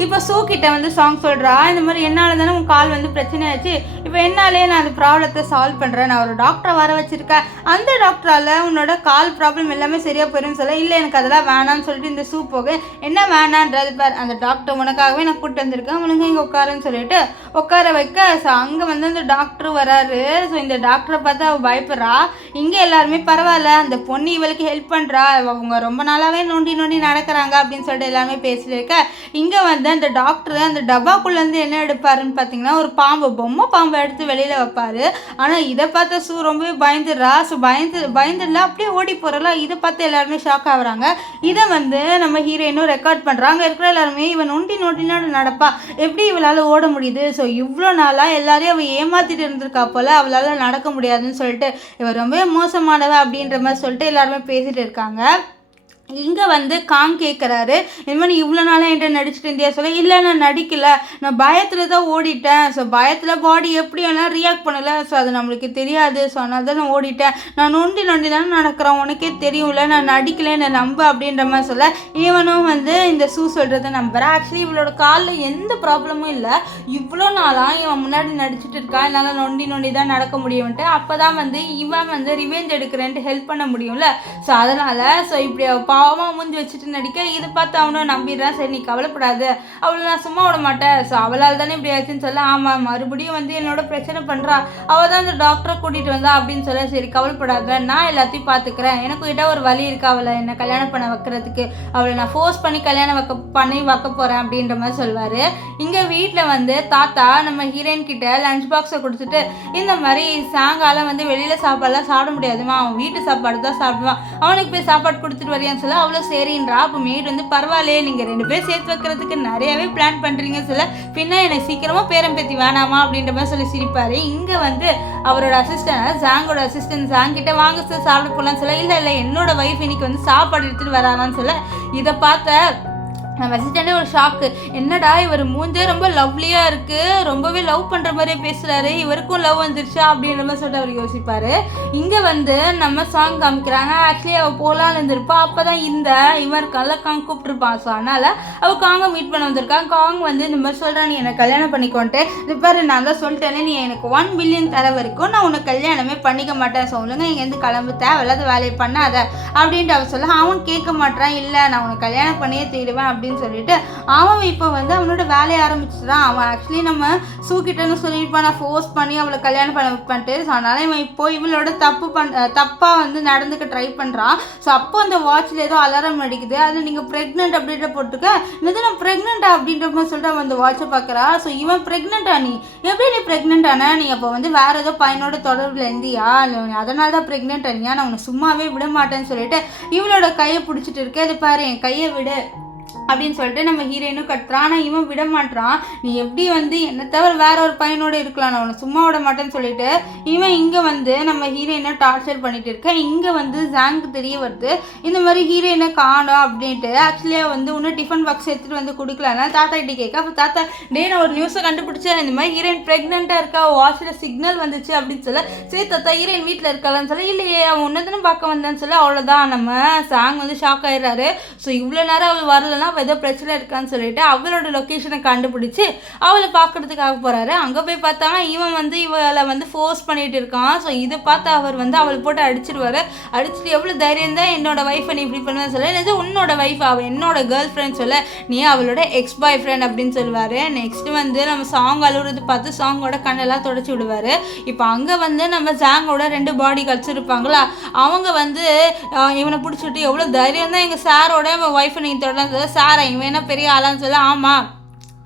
இப்போ கிட்ட வந்து சாங் சொல்கிறா, இந்த மாதிரி என்னால் தானே உன் கால் வந்து பிரச்சனை ஆச்சு, இப்போ என்னாலே நான் அந்த ப்ராப்ளத்தை சால்வ் பண்ணுறேன், நான் ஒரு டாக்டரை வர வச்சுருக்கேன், அந்த டாக்டரால் உன்னோட கால் ப்ராப்ளம் எல்லாமே சரியாக போயிடும்னு சொல்ல. இல்லை எனக்கு அதெல்லாம் வேணான்னு சொல்லிட்டு இந்த போக என்ன வேணான்றது பார், அந்த டாக்டர் உனக்காகவே நான் கூப்பிட்டு வந்திருக்கேன், உனக்கு இங்கே உட்காருன்னு சொல்லிட்டு உட்கார வைக்க. ஸோ அங்கே வந்து அந்த டாக்டர் வராரு. ஸோ இந்த டாக்டரை பார்த்து அவள் பயப்படுறா. இங்கே எல்லாருமே பரவாயில்ல, அந்த பொண்ணு இவளுக்கு ஹெல்ப் பண்ணுறா, அவங்க ரொம்ப நாளாகவே நோண்டி நடக்கிறாங்க அப்படின்னு சொல்லிட்டு எல்லாமே பேசிட்டு இருக்க. இங்கே வந்து அந்த டாக்டர் அந்த டப்பாக்குள்ளேருந்து என்ன எடுப்பாருன்னு பார்த்தீங்கன்னா ஒரு பொம்மை பாம்பை எடுத்து வெளியில் வைப்பார். ஆனால் இதை பார்த்த ரொம்பவே பயந்துடுறா. ஸோ பயந்துடல அப்படியே ஓடி போகிறல. இதை பார்த்து எல்லாருமே ஷாக் ஆகுறாங்க. இதை வந்து நம்ம ஹீரோயினும் ரெக்கார்ட் பண்ணுறாங்க. இருக்கிற எல்லாருமே இவன் நோண்டி நடப்பா, எப்படி இவளால் ஓட முடியுது, ஸோ இவ்வளோ நாளாக எல்லாரையும் அவள் ஏமாற்றிட்டு இருந்திருக்கா போல், அவளால் நடக்க முடியாதுன்னு சொல்லிட்டு இவன் ரொம்பவே மோசமானவ அப்படின்ற மாதிரி சொல்லிட்டு எல்லாருமே பேசிகிட்டு இருக்காங்க. இங்கே வந்து காங் கேட்குறாரு, இந்த மாதிரி இவ்வளோ நாளாக என்கிட்ட நடிச்சுட்டு இருந்தியா சொல்ல. இல்லை நான் நடிக்கலை, நான் பயத்தில் தான் ஓடிட்டேன். ஸோ பயத்தில் பாடி எப்படி வேணால் ரியாக்ட் பண்ணலை, ஸோ அது நம்மளுக்கு தெரியாது, ஸோ அதனால தான் நான் ஓடிட்டேன், நான் நொண்டி தானே நடக்கிறேன், உனக்கே தெரியும்ல, நான் நடிக்கலை, நான் நம்ப அப்படின்ற மாதிரி சொல்ல. இவனும் வந்து இந்த சொல்கிறத நம்புகிறேன். ஆக்சுவலி இவளோட காலில் எந்த ப்ராப்ளமும் இல்லை, இவ்வளோ நாளாக இவன் முன்னாடி நடிச்சுட்டு இருக்கான், என்னால் நொண்டி தான் நடக்க முடியும்ன்ட்டு. அப்போ தான் வந்து இவன் வந்து ரிவெஞ்ச் எடுக்கிறேன்ட்டு ஹெல்ப் பண்ண முடியும்ல. ஸோ அதனால் இப்படி பாவமாக மூஞ்சி வச்சுட்டு நடிக்க. இதை பார்த்து அவனும் நம்பிடுறான். சரி நீ கவலைப்படாது, அவளை நான் சும்மா விட மாட்டேன், ஸோ அவளால் தானே இப்படி ஆச்சுன்னு சொல்ல. ஆமாம் மறுபடியும் வந்து என்னோட பிரச்சனை பண்ணுறா, அவள் தான் அந்த டாக்டரை கூட்டிகிட்டு வந்தா அப்படின்னு சொல்ல. சரி கவலைப்படாத, நான் எல்லாத்தையும் பார்த்துக்கிறேன், எனக்கு கிட்ட ஒரு வழி இருக்கா அவளை என்னை கல்யாணம் பண்ண வைக்கிறதுக்கு, அவளை நான் ஃபோர்ஸ் பண்ணி கல்யாணம் வைக்க போகிறேன் அப்படின்ற மாதிரி சொல்வார். இங்கே வீட்டில் வந்து தாத்தா நம்ம ஹீரோயின் கிட்ட லஞ்ச் பாக்ஸை கொடுத்துட்டு இந்த மாதிரி சாயங்காலம் வந்து வெளியில் சாப்பாடுலாம் சாப்பிட முடியாதுமா, அவன் வீட்டு சாப்பாடு தான் சாப்பிடுவான், அவனுக்கு போய் சாப்பாடு கொடுத்துட்டு வரியான்னு சொல்ல. அவ்வளோ சரின்றா. அப்போ மேட் வந்து பரவாயில்லையே, நீங்கள் 2 பேர் சேர்த்து வைக்கிறதுக்கு நிறையவே பிளான் பண்ணுறீங்கன்னு சொல்ல. பின்ன எனக்கு சீக்கிரமாக பேரம் பேத்தி வேணாமா அப்படின்ற மாதிரி சொல்லி சிரிப்பார். இங்கே வந்து அவரோட அசிஸ்டன்ட் ஜாங்கோட அசிஸ்டன்ட் ஜாங் கிட்ட வாங்க சார் சாப்பிட போகலான்னு சொல்ல. இல்லை என்னோட ஒய்ஃப் இன்னைக்கு வந்து சாப்பாடு எடுத்துகிட்டு வரானான்னு சொல்ல. இதை பார்த்த நம்ம அசிஸ்டண்டே ஒரு ஷாக்கு, என்னடா இவர் மூஞ்சே ரொம்ப லவ்லியாக இருக்குது, ரொம்பவே லவ் பண்ணுற மாதிரியே பேசுகிறாரு, இவருக்கும் லவ் வந்துருச்சா அப்படின்ற மாதிரி சொல்லிட்டு அவர் யோசிப்பார். இங்கே வந்து நம்ம சாங் காமிக்கிறாங்க. ஆக்சுவலி அவள் போகலான்னு இருந்திருப்பா. அப்போ தான் இவன் இருக்கால காங் கூப்பிட்டுருப்பான். ஸோ அதனால் அவள் காங்கை மீட் பண்ண வந்திருக்கான். காங் வந்து இந்த மாதிரி சொல்கிறான், நீ என்னை கல்யாணம் பண்ணிக்கோன்ட்டு. இது பாரு நான் தான் சொல்லிட்டேனே, நீ எனக்கு 1 பில்லியன் தர வரைக்கும் நான் உனக்கு கல்யாணமே பண்ணிக்க மாட்டேன், சொல்லுங்க இங்கேருந்து கிளம்பு, தேவையில்லாத வேலையை பண்ணாத அப்படின்ட்டு அவள் சொல்ல. அவன் கேட்க மாட்டான், இல்லை நான் உனக்கு கல்யாணம் பண்ணியே தீருவேன் அப்படின்னு சொல்லிட்டு அவன் இப்போ வந்து அவனோட வேலையை ஆரம்பிச்சுட்டான். அவன் ஆக்சுவலி நம்ம கிட்டன்னு சொல்லியிருப்பான், நான் ஃபோர்ஸ் பண்ணி அவளை கல்யாணம் பண்ணிட்டு. ஸோ அதனால இவன் இப்போ இவளோட தப்பாக வந்து நடந்துக்க ட்ரை பண்ணுறான். ஸோ அப்போ அந்த வாட்சில் ஏதோ அலாரம் அடிக்குது, அதில் நீங்கள் ப்ரெக்னென்ட் அப்படின்ற போட்டுக்க. என்னது நான் ப்ரெக்னென்ட்டா அப்படின்ற மாதிரி சொல்லிட்டு அவன் அந்த வாட்சை பார்க்குறா. ஸோ இவன் ப்ரெக்னென்ட்டா, நீ எப்படி நீ ப்ரெக்னென்ட் ஆனா, நீ அப்போ வந்து வேறு ஏதோ பையனோட தொடர்பில் இருந்தியா, அதனால தான் ப்ரெக்னென்ட் ஆனியா, நான் உன்னை சும்மாவே விட மாட்டேன்னு சொல்லிட்டு இவளோட கையை பிடிச்சிட்டு இருக்க. இது பாரு என் கையை விடு அப்படின்னு சொல்லிட்டு நம்ம ஹீரோயினும் கட்டுறான். ஆனால் இவன் விட மாட்டான். நீ எப்படி வந்து என்னை தவிர வேற ஒரு பையனோட இருக்கலாம், நான் உன்னை சும்மா விட மாட்டேன்னு சொல்லிட்டு இவன் இங்கே வந்து நம்ம ஹீரோயினை டார்ச்சர் பண்ணிட்டு இருக்கேன். இங்கே வந்து ஜாங்க்கு தெரிய வருது இந்த மாதிரி ஹீரோயினை காணோம் அப்படின்ட்டு. ஆக்சுவலியாக வந்து இன்னும் டிஃபன் பாக்ஸ் எடுத்துகிட்டு வந்து கொடுக்கலன்னா தாத்தா கிட்டே கேட்க. அப்போ தாத்தா நான் ஒரு நியூஸை கண்டுபிடிச்சேன், இந்த மாதிரி ஹீரோயின் ப்ரெக்னெண்ட்டாக இருக்கா, வாட்சில் சிக்னல் வந்துச்சு அப்படின்னு சொல்ல. சரி தாத்தா ஹீரோயின் வீட்டில் இருக்காளான்னு சொல்ல. இல்லையே அவன் ஒன்றதானே பார்க்க வந்தான்னு சொல்ல. அவ்வளோதான் நம்ம சாங் வந்து ஷாக் ஆயிடுறாரு. ஸோ இவ்வளோ நேரம் அவள் வரலன்னா ஏதோ பிரச்சனை இருக்கான்னு சொல்லிட்டு அவளோட லொக்கேஷனை கண்டுபிடிச்சி அவளை பார்க்கறதுக்காக போகிறாரு. அங்கே போய் பார்த்தா இவன் வந்து இவளை வந்து ஃபோர்ஸ் பண்ணிட்டு இருக்கான். ஸோ இதை பார்த்து அவர் வந்து அவளை போட்டு அடிச்சிடுவார். அடிச்சுட்டு எவ்வளோ தைரியம் தான் என்னோட ஒய்ஃபை நீ இப்படி பண்ணுவேன்னு சொல்ல, இது உன்னோட ஒய்ஃப், அவள் என்னோட கேர்ள் ஃப்ரெண்ட் சொல்ல, நீ அவளோட எக்ஸ் பாய் ஃப்ரெண்ட் அப்படின்னு சொல்லுவார். நெக்ஸ்ட் வந்து நம்ம சாங் அழுகுறது பார்த்து சாங்கோட கண்ணெல்லாம் தொடச்சி விடுவார். இப்போ அங்கே வந்து நம்ம ஜாங்கோட 2 பாடி கார்ட்ஸ் இருப்பாங்களா, அவங்க வந்து இவனை பிடிச்சிட்டு எவ்வளோ தைரியம் தான் எங்கள் சாரோட ஒய்ஃபை நீங்கள் தொடலாம் சொல்ல, சாரை இவன் என்ன பெரிய ஆளான்னு சொல்ல, ஆமாம்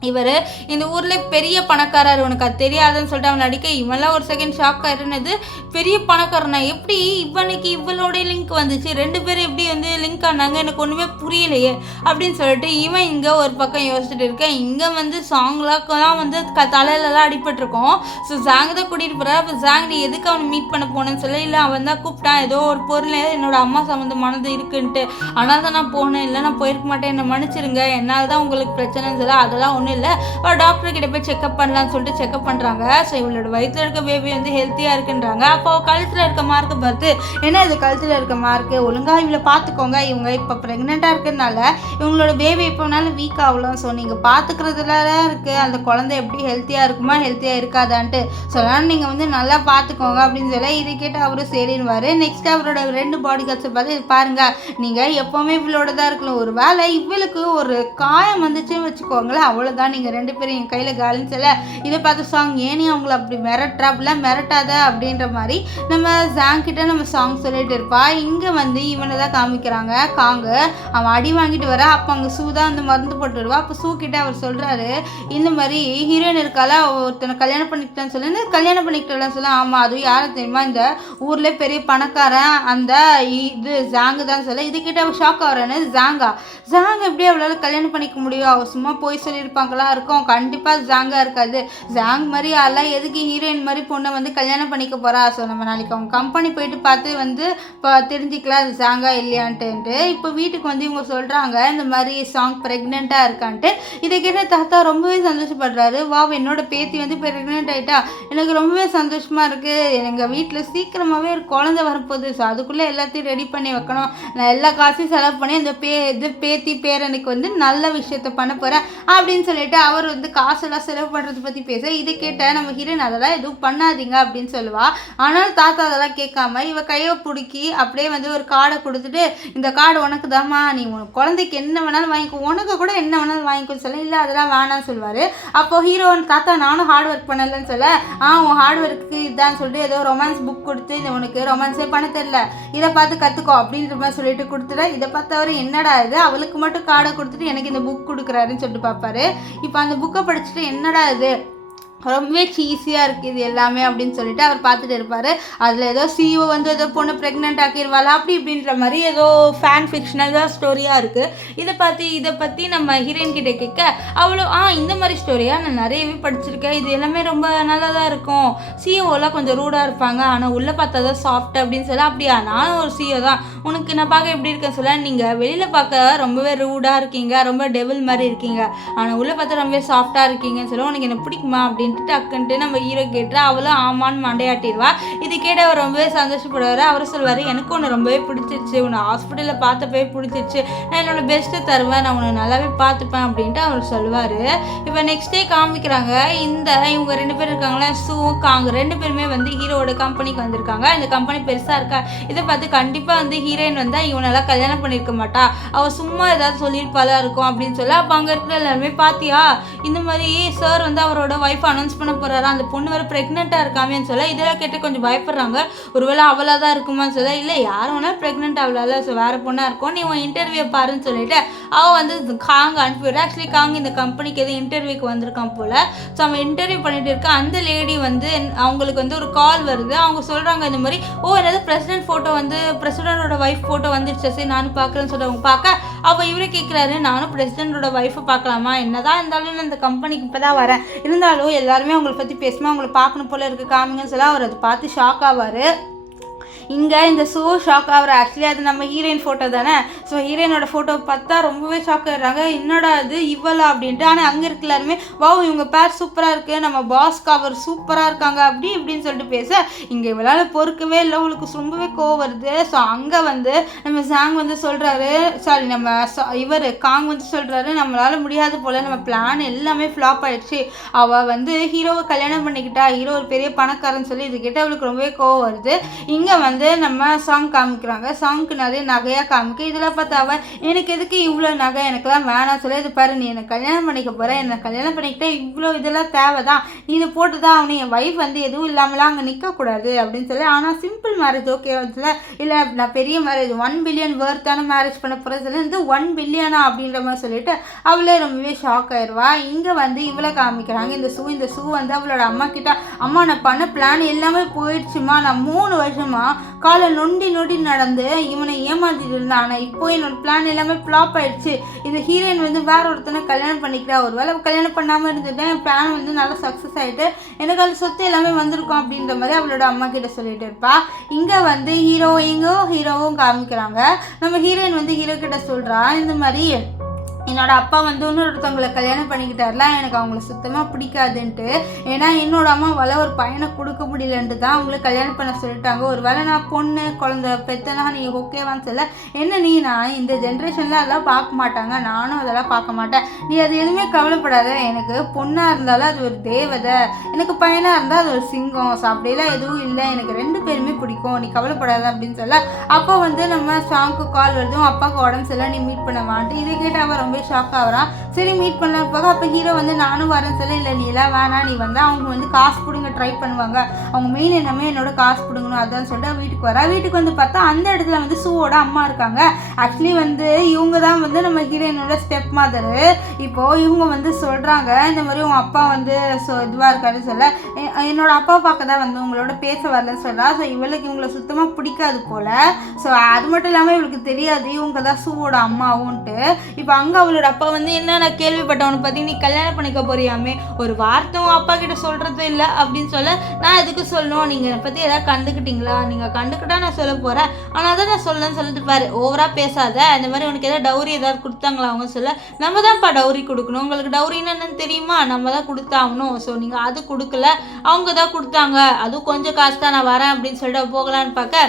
இவர் இந்த ஊரில் பெரிய பணக்காரர், உனக்கு அது தெரியாதுன்னு சொல்லிட்டு அவன் அடிக்க இவன்லாம் ஒரு செகண்ட் ஷாக் ஆயிருந்தது. பெரிய பணக்காரனா எப்படி இவனுக்கு இவளோடைய லிங்க் வந்துச்சு, 2 பேரும் எப்படி வந்து லிங்க் ஆனாங்க, எனக்கு ஒன்றுமே புரியலையே அப்படின்னு சொல்லிட்டு இவன் இங்கே ஒரு பக்கம் யோசிச்சுட்டு இருக்கேன். இங்கே வந்து சாங்லாம் வந்து தலையிலலாம் அடிபட்டிருக்கோம். ஸோ ஜாங் தான் கூட்டிகிட்டு போகிறார். அப்போ ஜாங் நீ எதுக்கு அவனை மீட் பண்ண போனேன்னு சொல்ல, இல்லை அவன் தான் கூப்பிட்டான், ஏதோ ஒரு பொருள் என்னோட அம்மா சம்மந்தமானது இருக்குன்ட்டு, ஆனால் தான் நான் போனேன், இல்லை நான் போயிருக்க மாட்டேன், என்னை மன்னிச்சிருங்க, என்னால் தான் உங்களுக்கு பிரச்சனைன்னு சொல்ல, அதெல்லாம் ஒன்றும் இல்லை, ஒரு டாக்டர் கிட்ட போய் செக்அப் பண்ணலான்னு சொல்லிட்டு செக்அப் பண்ணுறாங்க. ஸோ இவளோட வயிற்றில் இருக்க பேபி வந்து ஹெல்த்தியாக இருக்குன்றாங்க. அப்போ கழுத்தில் இருக்க மார்க்கை பார்த்து, என்ன இது கழுத்தில் இருக்க மார்க்கு, ஒழுங்காக இவளை பார்த்துக்கோங்க, இவங்க இப்போ ப்ரெக்னெண்ட்டாக இருக்கிறதுனால இவங்களோட பேபி எப்போனாலும் வீக் ஆகலாம், ஸோ நீங்கள் பார்த்துக்கிறதுல இருக்குது அந்த குழந்தை எப்படி ஹெல்த்தியாக இருக்குமா ஹெல்த்தியாக இருக்காதான்ட்டு, ஸோ அதனால் நீங்கள் வந்து நல்லா பார்த்துக்கோங்க அப்படின்னு சொல்ல, இதை கேட்டு அவரும் சரின்னுவார். நெக்ஸ்ட் அவரோட 2 பாடி கார்ட்ஸை பார்த்து, இது பாருங்கள் நீங்கள் எப்போவுமே இவளோட தான் இருக்கணும், ஒரு வேளை இவளுக்கு ஒரு காயம் வந்துச்சுன்னு வச்சுக்கோங்களேன், அவ்வளோதான், நீங்கள் 2 பேரும் என் கையில் காலின்னு சொல்ல, இதை பார்த்து சாங் ஏனி அவங்கள அப்படி மிரட்டுறாப்புலாம் மிரட்டாத அப்படின்ற மாதிரி நம்ம ஜாங் கிட்ட நம்ம சாங் சொல்லிட்டு இருப்பா. இங்கே வந்து இவனை தான் காமிக்கிறாங்க. காங்கு அவன் அடி வாங்கிட்டு வர, அப்போ அங்கே சூ தான் வந்து மருந்து போட்டுடுவா. அப்போ சூ கிட்ட அவர் சொல்கிறாரு, இந்த மாதிரி ஹீரோயின் இருக்கால ஒருத்தனை கல்யாணம் பண்ணிக்கிட்டான்னு சொல்லி, கல்யாணம் பண்ணிக்கிட்டலாம் சொல்ல, ஆமாம் அதுவும் யாரை தெரியுமா, இந்த ஊரில் பெரிய பணக்காரன் அந்த இது ஜாங்கு தான் சொல்ல, இது கிட்ட அவர் ஷாக் ஆகிறான்னு, ஜாங் எப்படி அவளால் கல்யாணம் பண்ணிக்க முடியும், அவள் சும்மா போய் சொல்லியிருப்பாங்களா இருக்கும், கண்டிப்பாக ஜாங்கா இருக்காது, ஜாங் மாதிரி ஆளாக எதுக்கு ஹீரோயின் மாதிரி பொண்ணை வந்து கல்யாணம் பண்ணிக்க போகிறா, ஸோ நம்ம நாளைக்கு அவங்க கம்பெனி போயிட்டு பார்த்து வந்து இப்போ தெரிஞ்சிக்கலாம் அது ஜாங்கா இல்லையான்ட்டு. இப்போ வீட்டுக்கு வந்து இவங்க சொல்கிறாங்க இந்த மாதிரி சாங் ப்ரெக்னெண்ட்டாக இருக்கான்ட்டு. இதை கேட்ட தாத்தா ரொம்பவே சந்தோஷப்படுறாரு. வா என்னோட பேத்தி வந்து ப்ரெக்னென்ட் ஆகிட்டா, எனக்கு ரொம்பவே சந்தோஷமாக இருக்குது, எங்கள் வீட்டில் சீக்கிரமாகவே ஒரு குழந்தை வரப்போகுது, ஸோ அதுக்குள்ளே எல்லாத்தையும் ரெடி பண்ணி வைக்கணும், நான் எல்லா காசையும் செலவு பண்ணி அந்த பேத்தி பேரனுக்கு வந்து நல்ல விஷயத்த பண்ண போகிறேன் அப்படின்னு சொல்லிட்டு அவர் வந்து காசெல்லாம் செலவு பண்ணுறதை பற்றி பேச, இதை கேட்ட நம்ம ஹீரோயின் அதெல்லாம் எதுவும் பண்ணாதீங்க அப்படின்னு சொல்லுவா. ஆனால் தாத்தா அதெல்லாம் கேட்காம இவ கையை பிடிக்கி அப்படியே வந்து ஒரு கார்டை கொடுத்துட்டு, இந்த கார்டு உனக்கு தாம்மா, நீ உனக்கு குழந்தைக்கு என்ன வேணாலும் வாங்கிக்கோ, உனக்கு கூட என்ன வேணாலும் வாங்கிக்கோன்னு சொல்ல, இல்லை அதெல்லாம் வேணான்னு சொல்லுவார். அப்போ ஹீரோயின் தாத்தா நானும் ஹார்ட் ஒர்க் பண்ணலன்னு சொல்ல, உன் ஹார்ட் ஒர்க்கு இதான்னு சொல்லிட்டு ஏதோ ரொமான்ஸ் புக் கொடுத்து, இந்த உனக்கு ரொமான்ஸே பண்ண தெரியல, இதை பார்த்து கற்றுக்கோ அப்படின்ற மாதிரி சொல்லிட்டு கொடுத்துட்டு, இதை பார்த்து அவர் என்னடா இது அவளுக்கு மட்டும் கார்டை கொடுத்துட்டு எனக்கு இந்த புக் கொடுக்குறாருன்னு சொல்லிட்டு பார்ப்பாரு. இப்போ அந்த புக்கை படிச்சுட்டு என்னடா இது ரொம்பவே சீஸியாக இருக்குது இது எல்லாமே அப்படின்னு சொல்லிட்டு அவர் பார்த்துட்டு இருப்பார். அதில் ஏதோ சிஓ வந்து ஏதோ பொண்ணு ப்ரெக்னென்ட் ஆக்கிடுவாளா அப்படி இப்படின்ற மாதிரி ஏதோ ஃபேன் ஃபிக்ஷனலாக ஸ்டோரியாக இருக்குது. இதை பற்றி நம்ம ஹீரோயின் கிட்டே கேட்க அவ்வளோ இந்த மாதிரி ஸ்டோரியாக நான் நிறையவே படிச்சிருக்கேன், இது எல்லாமே ரொம்ப நல்லா தான் இருக்கும், சிஓலாம் கொஞ்சம் ரூடாக இருப்பாங்க ஆனால் உள்ளே பார்த்தா தான் சாஃப்ட் அப்படின்னு சொல்ல, அப்படியா நானும் ஒரு சிஓ தான், உனக்கு நான் பார்க்க எப்படி இருக்கேன்னு சொல்ல, நீங்கள் வெளியில் பார்க்க ரொம்பவே ரூடாக இருக்கீங்க, ரொம்ப டெவில் மாதிரி இருக்கீங்க, ஆனால் உள்ளே பார்த்தா ரொம்பவே சாஃப்டாக இருக்கீங்கன்னு சொல்ல, உனக்கு என்ன பிடிக்குமா அப்படின்னு டக்குன்ட்டு நம்ம ஹீரோ கேட்டுறா. அவளும் ஆமான்னு மண்டையாட்டிடுவா. இது கேட்டு அவர் ரொம்பவே சந்தோஷப்படுவார். அவர் சொல்வார், எனக்கு ஒன்று ரொம்பவே பிடிச்சிருச்சு, உன்னை ஹாஸ்பிட்டலில் பார்த்தப்பே பிடிச்சிருச்சு, நான் என்னோட பெஸ்ட்டை தருவேன், நான் உன்னை நல்லாவே பார்த்துப்பேன் அப்படின்ட்டு அவர் சொல்வார். இப்போ நெக்ஸ்ட் டே காமிக்கிறாங்க, இவங்க 2 பேர் இருக்காங்களா, சூ காங்க 2 பேருமே வந்து ஹீரோட கம்பெனிக்கு வந்திருக்காங்க. இந்த கம்பெனி பெருசாக இருக்கா, இதை பார்த்து கண்டிப்பாக வந்து ஹீரோயின் வந்து இவனெல்லாம் கல்யாணம் பண்ணியிருக்க மாட்டா, அவள் சும்மா ஏதாவது சொல்லியிருப்பாளா இருக்கும் அப்படின்னு சொல்ல, அப்போ அங்கே இருக்கிற எல்லாருமே பார்த்தியா இந்த மாதிரி சார் வந்து அவரோட ஒய்ஃப் அனௌன்ஸ் பண்ண போகிறாரா, அந்த பொண்ணு வேறு ப்ரெக்னெண்ட்டாக இருக்காமேன்னு சொல்ல, இதெல்லாம் கேட்டு கொஞ்சம் பயப்படுறாங்க. ஒருவேளை அவளாக தான் இருக்குமான்னு சொல்ல, இல்லை யாரும் வேணால் ப்ரெக்னென்ட் ஆகலாம்ல, ஸோ வேறு பொண்ணாக இருக்கும், நீ உன் இன்டர்வியூ பாருன்னு சொல்லிட்டு அவள் வந்து காங்க அனுப்பிவிட. ஆக்சுவலி காங்க இந்த கம்பெனிக்கு எதுவும் இன்டர்வியூக்கு வந்திருக்கான் போல். ஸோ அவன் இன்டர்வியூ பண்ணிட்டு இருக்க அந்த லேடி வந்து அவங்களுக்கு வந்து ஒரு கால் வருது. அவங்க சொல்கிறாங்க இந்த மாதிரி, என்னது பிரசிடென்ட் ஃபோட்டோ வந்து பிரசிடென்டோட ஒய்ஃப் ஃபோட்டோ வந்துடுச்சு, சரி நானும் பார்க்குறேன்னு சொல்லிட்டு அவங்க பார்க்க, அப்போ இவரே கேட்குறாரு, நானும் பிரசிடென்டோட ஒய்ஃபை பார்க்கலாமா, என்னதான் இருந்தாலும் நான் இந்த கம்பெனிக்கு இப்போ தான் வரேன், இருந்தாலும் எல்லாருமே அவங்களை பற்றி பேசுமா, அவங்களை பார்க்கணும் போல இருக்குது காமிங்கன்னு சொல்ல, அவர் அதை பார்த்து ஷாக் ஆவார். இங்கே இந்த ஷோ ஷாக் ஆகிற ஆக்சுவலி அது நம்ம ஹீரோயின் ஃபோட்டோ தானே. ஸோ ஹீரோயினோட ஃபோட்டோ பார்த்தா ரொம்பவே ஷாக் ஆகிடுறாங்க, என்னடா அது இவ்வளோ அப்படின்ட்டு. ஆனால் அங்கே இருக்க எல்லாருமே வாவ் இவங்க பேர் சூப்பராக இருக்குது, நம்ம பாஸ் கவர் சூப்பராக இருக்காங்க அப்படி இப்படின்னு சொல்லிட்டு பேச இங்கே இவளால் பொறுக்கவே இல்லை, அவளுக்கு ரொம்பவே கோவம் வருது. ஸோ அங்கே வந்து நம்ம சாங் வந்து சொல்கிறாரு, சாரி நம்ம இவர் காங் வந்து சொல்கிறாரு, நம்மளால் முடியாது போல், நம்ம பிளான் எல்லாமே ஃப்ளாப் ஆகிடுச்சு, அவள் வந்து ஹீரோவை கல்யாணம் பண்ணிக்கிட்டா, ஹீரோ ஒரு பெரிய பணக்காரன்னு சொல்லி இது கேட்டு அவளுக்கு ரொம்பவே கோவம் வருது. இங்கே வந்து நம்ம சாங் காமிக்கிறாங்க, சாங்க்கு நிறைய நகையாக காமிக்க. இதில் பார்த்தா அவள் எனக்கு எதுக்கு இவ்வளோ நகை, எனக்குலாம் வேணாம் சொல்லி, இது பாரு நீ என்னை கல்யாணம் பண்ணிக்க போகிற, என்னை கல்யாணம் பண்ணிக்கிட்டே இவ்வளோ இதெல்லாம் தேவை தான், நீ இதை போட்டு தான் அவனு, என் ஒய்ஃப் வந்து எதுவும் இல்லாமலாம் அங்கே நிற்கக்கூடாது அப்படின்னு சொல்லி. ஆனால் சிம்பிள் மேரேஜ் ஓகே வந்துல, இல்லை நான் பெரிய மேரேஜ் 1 பில்லியன் வேர்த்தான மேரேஜ் பண்ண போகிற சொல்லி வந்து 1 பில்லியனா அப்படின்ற மாதிரி சொல்லிட்டு அவளே ரொம்பவே ஷாக் ஆயிடுவா. இங்கே வந்து இவளை காமிக்கிறாங்க, இந்த ஷூ வந்து அவளோட அம்மா கிட்ட, அம்மா நான் பண்ண பிளான் எல்லாமே போயிடுச்சுமா, நான் 3 வருஷமா காலை நொண்டி நடந்து இவனை ஏமாத்திட்டு இருந்தான், ஆனால் இப்போ என்னோட பிளான் எல்லாமே ஃப்ளாப் ஆயிடுச்சு, இந்த ஹீரோயின் வந்து வேற ஒருத்தனை கல்யாணம் பண்ணிக்கிறா, ஒரு வேளை கல்யாணம் பண்ணாமல் இருந்துட்டு என் பிளான் வந்து நல்லா சக்ஸஸ் ஆகிட்டு எனக்கு அந்த சொத்து எல்லாமே வந்திருக்கும் அப்படின்ற மாதிரி அவளோட அம்மா கிட்ட சொல்லிட்டு இருப்பா. இங்கே வந்து ஹீரோவும் காமிக்கிறாங்க, நம்ம ஹீரோயின் வந்து ஹீரோ கிட்ட சொல்கிறா, இந்த மாதிரி என்னோட அப்பா வந்து இன்னொருத்தவங்களை கல்யாணம் பண்ணிக்கிட்டார்ல, எனக்கு அவங்கள சுத்தமாக பிடிக்காதுன்ட்டு, ஏன்னா என்னோட அம்மாவால் ஒரு பையனை கொடுக்க முடியலன்ட்டு தான் அவங்களுக்கு கல்யாணம் பண்ண சொல்லிட்டாங்க, ஒரு வேளை நான் பொண்ணு குழந்தை பெத்தனா நீ ஓகேவான்னு சொல்ல, என்ன நீ நான் இந்த ஜென்ரேஷனில் அதெல்லாம் பார்க்க மாட்டாங்க, நானும் அதெல்லாம் பார்க்க மாட்டேன், நீ அது எதுவுமே கவலைப்படாத, எனக்கு பொண்ணாக இருந்தாலும் அது ஒரு தேவதை, எனக்கு பையனாக இருந்தால் அது ஒரு சிங்கம், ஸோ அப்படிலாம் எதுவும் இல்லை, எனக்கு 2 பேருமே பிடிக்கும், நீ கவலைப்படாத அப்படின்னு சொல்ல. அப்போ வந்து நம்ம சாங்க்கு கால் வருதும், அப்பாவுக்கு உடம்பு சரியில்லை நீ மீட் பண்ண மாட்டேன், இதை கேட்டு அவன் ரொம்ப ஷாக் ஆகிறான். சரி மீட் பண்ணலாம் போக, அப்போ ஹீரோ வந்து நானும் வரேன்னு சொல்ல, இல்லை நீ எல்லாம் வேணாம், நீ வந்து அவங்க வந்து காசு பிடுங்க ட்ரை பண்ணுவாங்க, அவங்க மெயின் என்னமே என்னோட காசு பிடுங்கணும் அதான் சொல்லிட்டு வீட்டுக்கு வரா. வீட்டுக்கு வந்து பார்த்தா அந்த இடத்துல வந்து ஷூவோட அம்மா இருக்காங்க. ஆக்சுவலி வந்து இவங்க தான் வந்து நம்ம ஹீரோயினோட ஸ்டெப் மதரு. இப்போது இவங்க வந்து சொல்கிறாங்க, இந்த மாதிரி உங்கள் அப்பா வந்து இதுவாக இருக்காருன்னு சொல்ல, என்னோட அப்பா பார்க்க தான் வந்து உங்களோட பேச வரலன்னு சொல்கிறா. ஸோ இவளுக்கு இவங்களை சுத்தமாக பிடிக்காது போல். ஸோ அது மட்டும் இல்லாமல் இவளுக்கு தெரியாது இவங்க தான் ஷூவோட அம்மாவுன்ட்டு. இப்போ அங்கே அவளோட அப்பா வந்து என்ன நான் கேள்விப்பட்டவனு பற்றி நீ கல்யாணம் பண்ணிக்க போறியாமே, ஒரு வார்த்தை அப்பா கிட்ட சொல்கிறது இல்லை அப்படின்னு சொல்ல, நான் எதுக்கு சொல்லணும், நீங்கள் என்னை பற்றி எதாவது கண்டுக்கிட்டீங்களா, நீங்கள் கண்டுக்கிட்டா நான் சொல்ல போகிறேன், ஆனால் அதான் நான் சொல்லணும்னு சொல்லிட்டு பாரு, ஓவராக பேசாத, இந்த மாதிரி உனக்கு எதாவது டவுரி ஏதாவது கொடுத்தாங்களா அவங்க சொல்ல, நம்ம தான்ப்பா டவுரி கொடுக்கணும், உங்களுக்கு டவுரின்னு என்னன்னு தெரியுமா, நம்ம தான் கொடுத்தாகணும், ஸோ நீங்கள் அது கொடுக்கல அவங்க தான் கொடுத்தாங்க, அதுவும் கொஞ்சம் காசு தான், நான் வரேன் அப்படின்னு சொல்லிட்டு போகலான்னு பார்க்க,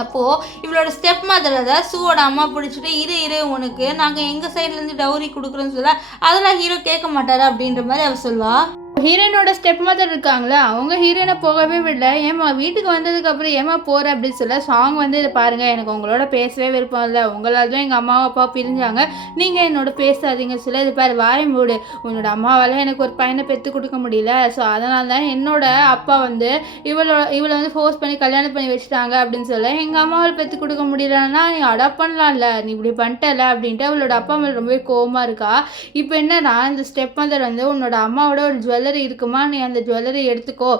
அப்போது இவளோட ஸ்டெப் மதரை தான் ஷூவோட அம்மா பிடிச்சிட்டு இரு உனக்கு நாங்கள் எங்கள் சைட்லேருந்து டவுரி கொடுக்குறோன்னு சொல்ல, அதெல்லாம் ஹீரோ கேட்க மாட்டாரு அப்படின்ற மாதிரி அவள் சொல்லுவாள். ஹீரோயினோட ஸ்டெப் மதர் இருக்காங்களே அவங்க ஹீரோயினை போகவே விடல, ஏமா வீட்டுக்கு வந்ததுக்கப்புறம் ஏமா போகிற அப்படின்னு சொல்ல, சாங் வந்து இதை பாருங்கள் எனக்கு உங்களோட பேசவே விருப்பம் இல்லை, உங்களால் தான் எங்கள் அம்மாவும் அப்பா பிரிஞ்சாங்க, நீங்கள் என்னோட பேசாதீங்க சொல்ல, இது பாரு வாய மூடு, உன்னோட அம்மாவால் எனக்கு ஒரு பையனை பெற்று கொடுக்க முடியல, ஸோ அதனால தான் என்னோட அப்பா வந்து இவளை வந்து ஃபோர்ஸ் பண்ணி கல்யாணம் பண்ணி வச்சுட்டாங்க அப்படின்னு சொல்ல, எங்கள் அம்மாவால் பெற்று கொடுக்க முடியலன்னா நீ அடாப்ட் பண்ணலாம்ல, நீ இப்படி பண்ணிட்டல அப்படின்ட்டு அவளோட அப்பா மேலே ரொம்பவே கோவமாக இருக்கா. இப்போ என்னன்னா இந்த ஸ்டெப் மதர் வந்து உன்னோட அம்மாவோட ஒரு ஜுவல்லரி இருக்குமா, நீ அந்த ஜுவல்லரி எடுத்துக்கோ,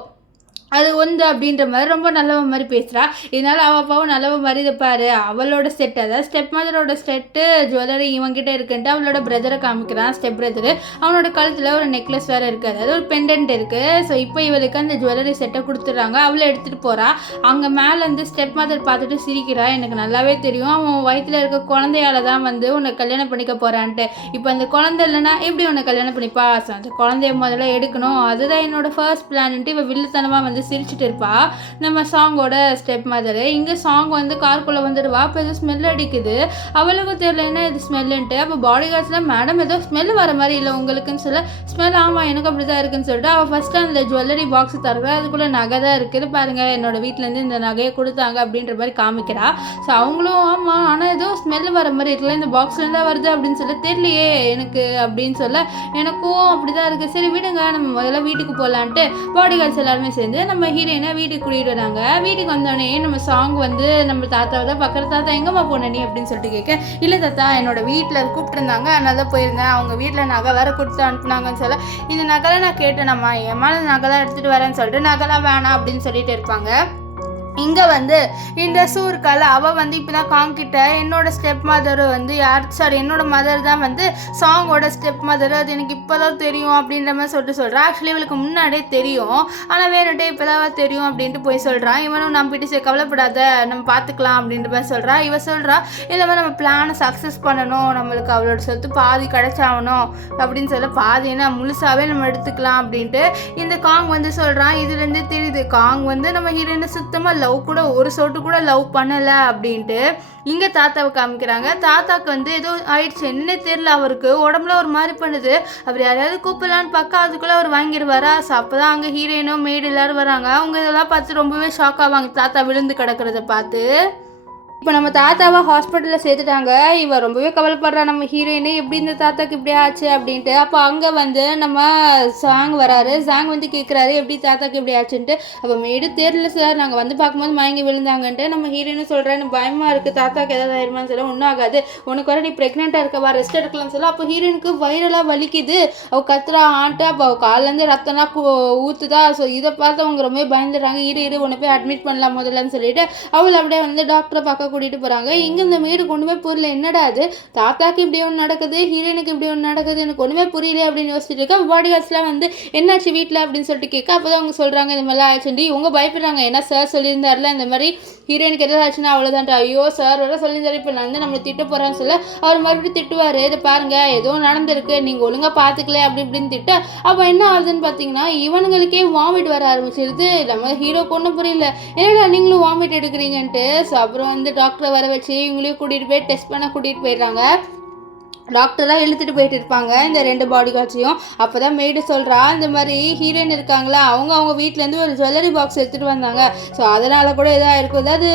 அது ஒன்று அப்படின்ற மாதிரி ரொம்ப நல்லவ மாதிரி பேசுகிறா. இதனால் அவள் அப்பாவும் நல்லவ மாதிரி இருப்பார். அவளோட செட், அதாவது ஸ்டெப் மதரோட செட்டு ஜுவல்லரி இவங்கிட்ட இருக்குன்ட்டு அவளோட பிரதரை காமிக்கிறான். ஸ்டெப் பிரதரு அவனோட கழுத்தில் ஒரு நெக்லஸ் வேறு இருக்குது, அதாவது ஒரு பெண்டன்ட் இருக்குது. ஸோ இப்போ இவளுக்கு அந்த ஜுவல்லரி செட்டை கொடுத்துட்றாங்க, அவளை எடுத்துகிட்டு போகிறா. அங்கே மேலே வந்து ஸ்டெப் மதர் பார்த்துட்டு சிரிக்கிறா, எனக்கு நல்லாவே தெரியும் அவன் வயிற்றில் இருக்க குழந்தையால தான் வந்து உன்னை கல்யாணம் பண்ணிக்க போகிறான்ட்டு, இப்போ அந்த குழந்தை இல்லைன்னா எப்படி உன்னை கல்யாணம் பண்ணிப்பா, ஸோ அந்த குழந்தைய முதல்ல எடுக்கணும், அதுதான் என்னோட ஃபர்ஸ்ட் பிளான்ட்டு இவள் வில்லுத்தனமாக வந்து சிரிச்சுட்டு இருப்பா நம்ம சாங்கோட ஸ்டெப் மதரு. இங்கே சாங் வந்து காருக்குள்ளே வந்துடுவா, அப்போ ஏதோ ஸ்மெல் அடிக்குது, அவளுக்கும் தெரியல என்ன இது ஸ்மெல்லுன்ட்டு. அப்போ பாடி கார்ட்ஸில் மேடம் ஏதோ ஸ்மெல் வர மாதிரி இல்லை உங்களுக்குன்னு சொல்ல, ஸ்மெல் ஆமாம் எனக்கு அப்படி தான் இருக்குன்னு சொல்லிட்டு அவள் ஃபஸ்ட்டு அந்த ஜுவல்லரி பாக்ஸ் தருவா, அதுக்குள்ளே நகை தான் இருக்குது பாருங்கள், என்னோட வீட்டிலேருந்து இந்த நகையை கொடுத்தாங்க அப்படின்ற மாதிரி காமிக்கிறா. ஸோ அவங்களும் ஆமாம் ஆனால் ஏதோ ஸ்மெல் வர மாதிரி இருக்குல்ல, இந்த பாக்ஸ்லேருந்து தான் வருது அப்படின்னு சொல்ல, தெரியலையே எனக்கு அப்படின்னு சொல்ல, எனக்கும் அப்படி தான் இருக்குது, சரி விடுங்க நம்ம முதல்ல வீட்டுக்கு போகலான்ட்டு பாடி கார்ட்ஸ் எல்லாருமே சேர்ந்து நம்ம ஹீரோயினை வீட்டுக்கு கூட்டிகிட்டு வராங்க. வீட்டுக்கு வந்தோடனே நம்ம சாங் வந்து நம்ம தாத்தாவை தான் பக்கத்து தாத்தா எங்கம்மா போன நீ அப்படின்னு சொல்லிட்டு கேட்க, இல்லை தாத்தா என்னோட வீட்டில் கூப்பிட்டுருந்தாங்க அதனால தான் போயிருந்தேன், அவங்க வீட்டில் நகை வேறு கொடுத்து அனுப்புனாங்கன்னு சொல்ல, இந்த நகைலாம் நான் கேட்டேனம்மா என் மேலே நகை தான் எடுத்துகிட்டு வரேன்னு சொல்லிட்டு நகைலாம் வேணாம் அப்படின்னு சொல்லிட்டு இருப்பாங்க. இங்கே வந்து இந்த சூர்கால அவள் வந்து இப்போ தான் காங்கிட்ட என்னோட ஸ்டெப் மதர் வந்து என்னோட மதர் தான் வந்து சாங்கோட ஸ்டெப் மதர், அது எனக்கு இப்போ தான் தெரியும் அப்படின்ற மாதிரி சொல்கிறா. ஆக்சுவலி இவளுக்கு முன்னாடியே தெரியும், ஆனால் வேணுட்டே இப்போ தான் தெரியும் அப்படின்ட்டு போய் சொல்கிறான். இவனும் நம்பிட்டு சரி கவலைப்படாத நம்ம பார்த்துக்கலாம் அப்படின்ற மாதிரி சொல்கிறா. இவ சொல்கிறா இந்த மாதிரி நம்ம பிளானை சக்ஸஸ் பண்ணணும், நம்மளுக்கு அவளோட சொத்து பாதி கிடைச்சாகணும் அப்படின்னு சொல்ல, பாதினா முழுசாகவே நம்ம எடுத்துக்கலாம் அப்படின்ட்டு இந்த காங் வந்து சொல்கிறான். இதுலேருந்து தெரியுது காங் வந்து நம்ம ஹீரோயினை சுத்தமாக லவ் கூட ஒரு சொட்டு கூட லவ் பண்ணலை அப்படின்ட்டு. இங்கே தாத்தாவை காமிக்கிறாங்க. தாத்தாவுக்கு வந்து ஏதோ ஆயிடுச்சு, என்ன தெரியல, அவருக்கு உடம்புல ஒரு மாதிரி பண்ணுது. அவர் யாரையாவது கூப்பிடலான்னு பார்க்க அதுக்குள்ளே அவர் வாங்கிடுவாரா. ஸோ அப்போ தான் அங்கே ஹீரோயினும் மெய்டு எல்லோரும் வராங்க. அவங்க இதெல்லாம் பார்த்து ரொம்பவே ஷாக் ஆவாங்க தாத்தா விழுந்து கிடக்கிறத பார்த்து. இப்போ நம்ம தாத்தாவை ஹாஸ்பிட்டலில் சேர்த்துட்டாங்க. இவன் ரொம்பவே கவலைப்படுறா நம்ம ஹீரோயினு, எப்படி இந்த தாத்தாக்கு இப்படி ஆச்சு அப்படின்ட்டு. அப்போ அங்கே வந்து நம்ம சாங் வராரு. சாங் வந்து கேட்குறாரு எப்படி தாத்தாக்கு இப்படி ஆச்சுன்ட்டு. அப்போ மேடு தெரியல சார், நாங்கள் வந்து பார்க்கும்போது மயங்கி விழுந்தாங்கன்ட்டு. நம்ம ஹீரோயினு சொல்கிறேன் எனக்கு பயமாக இருக்குது, தாத்தாக்கு ஏதாவது ஆயிருமான்னு சொல்ல, ஒன்றும் ஆகாது, உனக்கு வர நீ ப்ரெக்னெண்ட்டாக இருக்கவா, ரெஸ்ட் எடுக்கலாம்னு சொல்ல. அப்போ ஹீரோயினுக்கு வைரலாக வலிக்குது, அவள் கத்துறா ஆன்ட்டு. அப்போ அவள் காலிலேருந்து ரத்தம்லாம் ஊற்றுதா. ஸோ இதை பார்த்து அவங்க ரொம்ப பயந்துடுறாங்க. இரு உன்னை போய் அட்மிட் பண்ணலாம் முதல்லன்னு சொல்லிட்டு அவள் அப்படியே வந்து டாக்டரை பார்க்க கூட்டிகிட்டு போகிறாங்க. இங்கே இந்த மேடு கொண்டுமே புரியல, என்னடா அது தாத்தாக்கு இப்படி ஒன்று நடக்குது, ஹீரோயினுக்கு இப்படி ஒன்று நடக்குது, எனக்கு ஒன்றுமே புரியல அப்படின்னு யோசிச்சுட்டு இருக்கா. பாடி கார்ட்ஸ்லாம் வந்து என்னாச்சு வீட்டில் அப்படின்னு சொல்லிட்டு கேட்க, அப்போ தான் அவங்க சொல்கிறாங்க இந்த மாதிரிலாம் ஆயிடுச்சுண்டி. இவங்க பயப்படுறாங்க, ஏன்னா சார் சொல்லியிருந்தார்ல இந்த மாதிரி ஹீரோயினுக்கு எதாவது ஆச்சுன்னா அவ்வளோதான்ட்டு. ஐயோ சார் வர சொல்லியிருந்தாரு, இப்போ நான் வந்து நம்மளை திட்ட போகிறான்னு சொல்ல அவர் மறுபடியும் திட்டுவார். இதை பாருங்கள் ஏதோ நடந்திருக்கு, நீங்கள் ஒழுங்காக பார்த்துக்கல அப்படி இப்படின்னு திட்ட. அப்போ என்ன ஆகுதுன்னு பார்த்தீங்கன்னா இவனுங்களுக்கே வாமிட் வர ஆரம்பிச்சிருது. நம்ம ஹீரோ ஒன்றும் புரியல, என்னடா நீங்களும் வாமிட் எடுக்கிறீங்கன்ட்டு. ஸோ அப்புறம் வந்து டாக்டரை வர வச்சு இவங்களையும் கூட்டிகிட்டு போய் டெஸ்ட் பண்ண கூட்டிகிட்டு போயிடுறாங்க. டாக்டராக இழுத்துட்டு போயிட்டு இருப்பாங்க இந்த ரெண்டு பாடி கார்ட்ஸையும். அப்போ தான் மெய்டு சொல்கிறா இந்த மாதிரி ஹீரோயின் இருக்காங்களா அவங்க வீட்டிலேருந்து ஒரு ஜுவல்லரி பாக்ஸ் எடுத்துகிட்டு வந்தாங்க. ஸோ அதனால் கூட எதாவது இருக்கும், ஏதாவது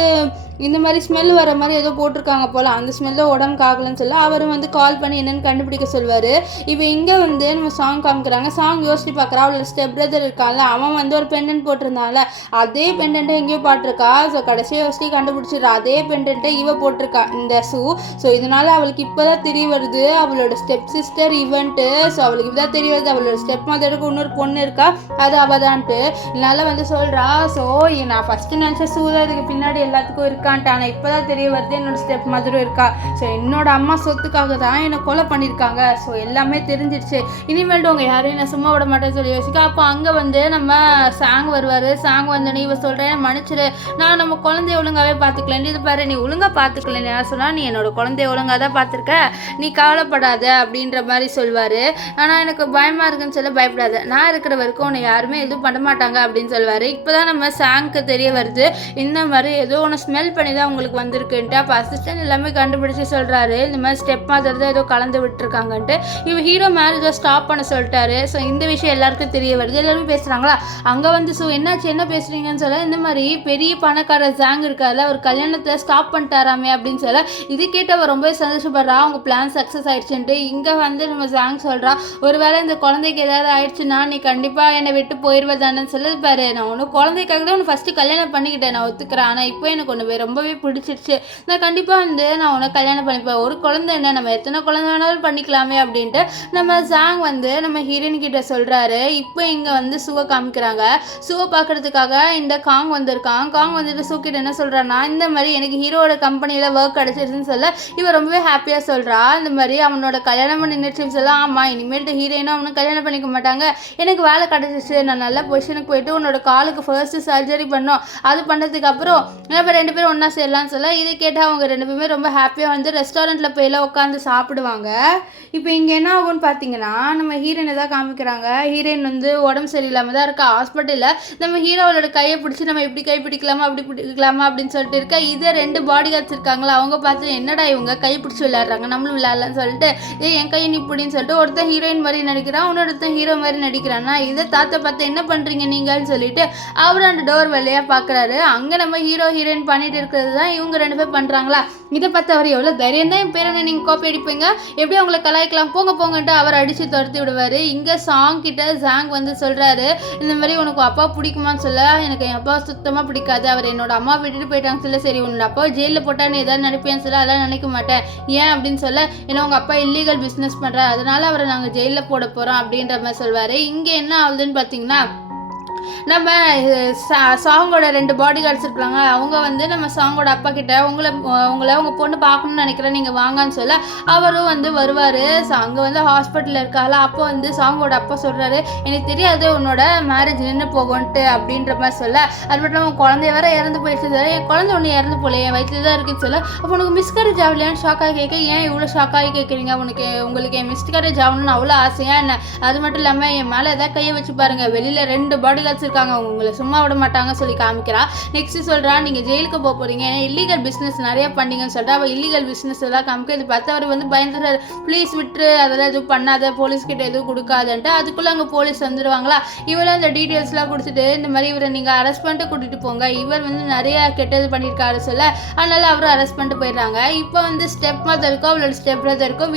இந்த மாதிரி ஸ்மெல் வர மாதிரி ஏதோ போட்டிருக்காங்க போல், அந்த ஸ்மெல்லில் உடம்புக்கு ஆகலன்னு சொல்ல அவரும் வந்து கால் பண்ணி என்னென்னு கண்டுபிடிக்க சொல்வார். இப்போ இங்கே வந்து நம்ம சாங் காமிக்கிறாங்க. சாங் யோசிச்சு பார்க்குறா, அவளோட ஸ்டெப் பிரதர் இருக்கான்ல அவன் வந்து ஒரு பெண்டன்ட் போட்டிருந்தான்ல அதே பெண்டன்ட்டை எங்கேயோ பாட்டிருக்கா. ஸோ கடைசியாக யோசிச்சு கண்டுபிடிச்சிடுறா, அதே பெண்டன்ட்டை இவ போட்டிருக்கா இந்த ஷூ. ஸோ இதனால் அவளுக்கு இப்போ தான் தெரிய வருது அவளோட ஸ்டெப் சிஸ்டர் இவன்ட்டு. ஸோ அவளுக்கு இப்போ தான் தெரிய வருது அவளோட ஸ்டெப் மதருக்கு இன்னொரு பொண்ணு இருக்கா, அது அவதான்ட்டு. இதனால வந்து சொல்கிறா, ஸோ நான் ஃபஸ்ட்டு நினச்ச ஷூ தான் இதுக்கு பின்னாடி எல்லாத்துக்கும் இருக்கு. ஆனால் இப்போ தான் தெரிய வருது என்னோட ஸ்டெப் மதரும் இருக்கா. ஸோ என்னோட அம்மா சொத்துக்காக தான் என்னை கொலை பண்ணியிருக்காங்க. ஸோ எல்லாமே தெரிஞ்சிருச்சு, இனிமேல்ட்டு உங்கள் யாரையும் நான் சும்மா விட மாட்டேன்னு சொல்லி யோசிக்க. அப்போ அங்கே வந்து நம்ம சாங் வருவார். சாங் வந்தோடனே இவ சொல்கிறேன் மன்னிச்சிரு, நான் நம்ம குழந்தைய ஒழுங்காகவே பார்த்துக்கலேன். இது பாரு நீ ஒழுங்காக பார்த்துக்கலன்னு நான் சொன்னால், நீ என்னோட குழந்தைய ஒழுங்காக தான் பார்த்துருக்க, நீ கவலைப்படாத அப்படின்ற மாதிரி சொல்வார். ஆனால் எனக்கு பயமாக இருக்குன்னு சொல்ல, பயப்படாத, நான் இருக்கிற வரைக்கும் உன்னை யாருமே எதுவும் பண்ண மாட்டாங்க அப்படின்னு சொல்வார். இப்போ தான் நம்ம சாங்க்கு தெரிய வருது இந்த மாதிரி ஏதோ ஒன்று ஸ்மெல் பண்ணி தான் உங்களுக்கு வந்திருக்குன்ட்டு. அப்போ அசிஸ்டன்ட் எல்லாமே கண்டுபிடிச்சி சொல்கிறாரு இந்த மாதிரி ஸ்டெப் மாதிரி தான் ஏதோ கலந்து விட்டுருக்காங்கன்ட்டு. இவ ஹீரோ மேரேஜை ஸ்டாப் பண்ண சொல்லிட்டாரு. ஸோ இந்த விஷயம் எல்லாருக்கும் தெரிய வருது, எல்லாருமே பேசுகிறாங்களா. அங்கே வந்து ஸோ என்னாச்சு என்ன பேசுகிறீங்கன்னு சொல்ல, இந்த மாதிரி பெரிய பணக்கார ஜாங் இருக்கார்ல அவர் கல்யாணத்தை ஸ்டாப் பண்ணிட்டாராமே அப்படின்னு சொல்ல, இது கேட்டு அவர் ரொம்பவே சந்தோஷப்படுறா, அவங்க பிளான் சக்ஸஸ் ஆயிடுச்சுன்ட்டு. இங்கே வந்து நம்ம ஜாங் சொல்கிறா, ஒருவேளை இந்த குழந்தைக்கு ஏதாவது ஆயிடுச்சுன்னா நீ கண்டிப்பாக என்னை விட்டு போயிடுவதானு சொல்லி பாரு, நான் ஒன்று குழந்தைக்காக தான் ஒன்று ஃபஸ்ட்டு கல்யாணம் பண்ணிக்கிட்டேன், நான் ஒத்துக்கிறேன், ஆனால் இப்போ எனக்கு ஒன்று ரொம்பவே பிடிச்சிருச்சு, நான் கண்டிப்பாக வந்து நான் உன்னை கல்யாணம் பண்ணிப்பேன், ஒரு குழந்தை என்ன நம்ம எத்தனை குழந்தை வேணாலும் பண்ணிக்கலாமே அப்படின்ட்டு நம்ம ஜாங் வந்து நம்ம ஹீரோயின் கிட்ட சொல்கிறாரு. இப்போ இங்கே வந்து சுவை காமிக்கிறாங்க. சுவை பார்க்கறதுக்காக இந்த காங் வந்திருக்கான். காங் வந்துட்டு சூ கிட்ட என்ன சொல்கிறான்னா, இந்த மாதிரி எனக்கு ஹீரோட கம்பெனியில் ஒர்க் கிடச்சிருச்சுன்னு சொல்ல இவன் ரொம்பவே ஹாப்பியாக சொல்கிறா. இந்த மாதிரி அவனோட கல்யாணம் நின்றுச்சுன்னு சொல்ல, ஆமாம் இனிமேல்ட்டு ஹீரோயினும் அவனும் கல்யாணம் பண்ணிக்க மாட்டாங்க, எனக்கு வேலை கிடச்சிச்சு, நான் நல்ல பொசிஷனுக்கு போயிட்டு உன்னோட காலுக்கு ஃபர்ஸ்ட்டு சர்ஜரி பண்ணோம், அது பண்ணதுக்கு அப்புறம் இப்போ ரெண்டு பேரும் ஒன்றா சேரலாம்னு சொல்ல, இதை கேட்டால் அவங்க ரெண்டு பேருமே ரொம்ப ஹாப்பியாக வந்து ரெஸ்டாரண்ட்டில் போயெல்லாம் உட்காந்து சாப்பிடுவாங்க. இப்போ இங்கே என்ன ஆகும்னு பார்த்தீங்கன்னா நம்ம ஹீரோயினை தான் காமிக்கிறாங்க. ஹீரோயின் வந்து உடம்பு சரியில்லாமல் தான் இருக்கா ஹாஸ்பிட்டலில். நம்ம ஹீரோவோட கையை பிடிச்சி நம்ம இப்படி கை பிடிக்கலாமா அப்படி பிடிக்கலாமா அப்படின்னு சொல்லிட்டு இருக்கா. இதை ரெண்டு பாடி கார்ட்ஸ் இருக்காங்களா அவங்க பார்த்து என்னடா இவங்க கை பிடிச்சி விளையாடுறாங்க, நம்மளும் விளையாடலான்னு சொல்லிட்டு என் கையை நீ பிடின்னு சொல்லிட்டு ஒருத்தன் ஹீரோயின் மாதிரி நடிக்கிறான், இன்னொருத்தன் ஹீரோ மாதிரி நடிக்கிறான்னா, இதை தாத்தா பார்த்து என்ன பண்ணுறீங்க நீங்கள்னு சொல்லிட்டு அவர் அந்த டோர் வழியாக பார்க்குறாரு. அங்கே நம்ம ஹீரோ ஹீரோயின் பண்ணிட்டு இருக்கிறது தான் இவங்க ரெண்டு பேர் பண்ணுறாங்களா. இதை பார்த்து அவர் எவ்வளோ தைரியம் தான் என் பேரனை நீங்கள் காப்பி அடிப்பீங்க, எப்படி அவங்கள கலாய்க்கலாம், போங்கன்ட்டு அவர் அடித்து துரத்தி விடுவார். இங்கே சாங் கிட்ட ஜாங் வந்து சொல்கிறாரு, இந்த மாதிரி உனக்கு அப்பா பிடிக்குமான்னு சொல்ல, எனக்கு என் அப்பா சுத்தமாக பிடிக்காது, அவர் என்னோட அம்மா விட்டுட்டு போயிட்டாங்க சொல்ல, சரி உன்னோட அப்பா ஜெயிலில் போட்டான்னு எதாவது நினைப்பேன்னு சொல்ல, அதெல்லாம் நினைக்க மாட்டேன், ஏன் அப்படின்னு சொல்ல, ஏன்னா உங்கள் அப்பா இல்லீகல் பிஸ்னஸ் பண்ணுறாரு, அதனால அவரை நாங்கள் ஜெயிலில் போட போகிறோம் அப்படின்ற மாதிரி சொல்வார். இங்கே என்ன ஆகுதுன்னு பார்த்தீங்கன்னா நம்ம சாங்கோட 2 பாடி கார்ட்ஸ் இருப்பாங்க. அவங்க வந்து நம்ம சாங்கோட அப்பா கிட்ட உங்களை உங்கள் பொண்ணு பார்க்கணும்னு நினைக்கிறேன், நீங்கள் வாங்கன்னு சொல்ல அவரும் வந்து வருவார். ஸோ அங்கே வந்து ஹாஸ்பிட்டலில் இருக்கால. அப்போ வந்து சாங்கோட அப்பா சொல்கிறாரு, எனக்கு தெரியாது உன்னோட மேரேஜ் நின்று போகும்ன்ட்டு அப்படின்ற மாதிரி சொல்ல, அது மட்டும் இல்லாமல் குழந்தைய வேற இறந்து போயிடுச்சு சார், என் குழந்தை ஒன்று இறந்து போல என் வயிற்றில் தான் இருக்குன்னு சொல்ல, அப்போ உனக்கு மிஸ்கரேஜ் ஆகலையான்னு ஷாக்காகி கேட்க, ஏன் இவ்வளோ ஷாக்காகி கேட்குறீங்க, உங்களுக்கு என் மிஸ்கரேஜ் ஆகணும்னு அவ்வளோ ஆசையா என்ன? அது மட்டும் இல்லாமல் என் மேலே எதாவது கையை வச்சு பாருங்கள், வெளியில் 2 பாடி கார்ட்ஸ் இருக்காங்க, உங்களை சும்மா விட மாட்டாங்க சொல்லி காமிக்கிறா. நெக்ஸ்ட் சொல்கிறா, நீங்கள் ஜெயிலுக்கு போக போகிறீங்க, இல்லீகல் பிஸ்னஸ் நிறைய பண்ணீங்கன்னு சொல்லிட்டு அவள் இல்லீகல் பிஸ்னஸ் எல்லாம் காமிக்க. இது பார்த்து அவர் வந்து பயந்துடுறாரு, ப்ளீஸ் விட்டுரு, அதெல்லாம் எதுவும் பண்ணாத, போலீஸ்கிட்ட எதுவும் கொடுக்காதுன்ட்டு. அதுக்குள்ளே அங்கே போலீஸ் வந்துடுவாங்களா. இவெல்லாம் அந்த டீட்டெயில்ஸ்லாம் கொடுத்துட்டு இந்த மாதிரி இவரை நீங்கள் அரெஸ்ட் பண்ணிட்டு கூட்டிகிட்டு போங்க, இவர் வந்து நிறைய கெட்டது பண்ணியிருக்காரு சொல்ல, அதனால அவரும் அரெஸ்ட் பண்ணிட்டு போயிடுறாங்க. இப்போ வந்து ஸ்டெப் மதருக்கும் அவளோட ஸ்டெப் பிரதருக்கும்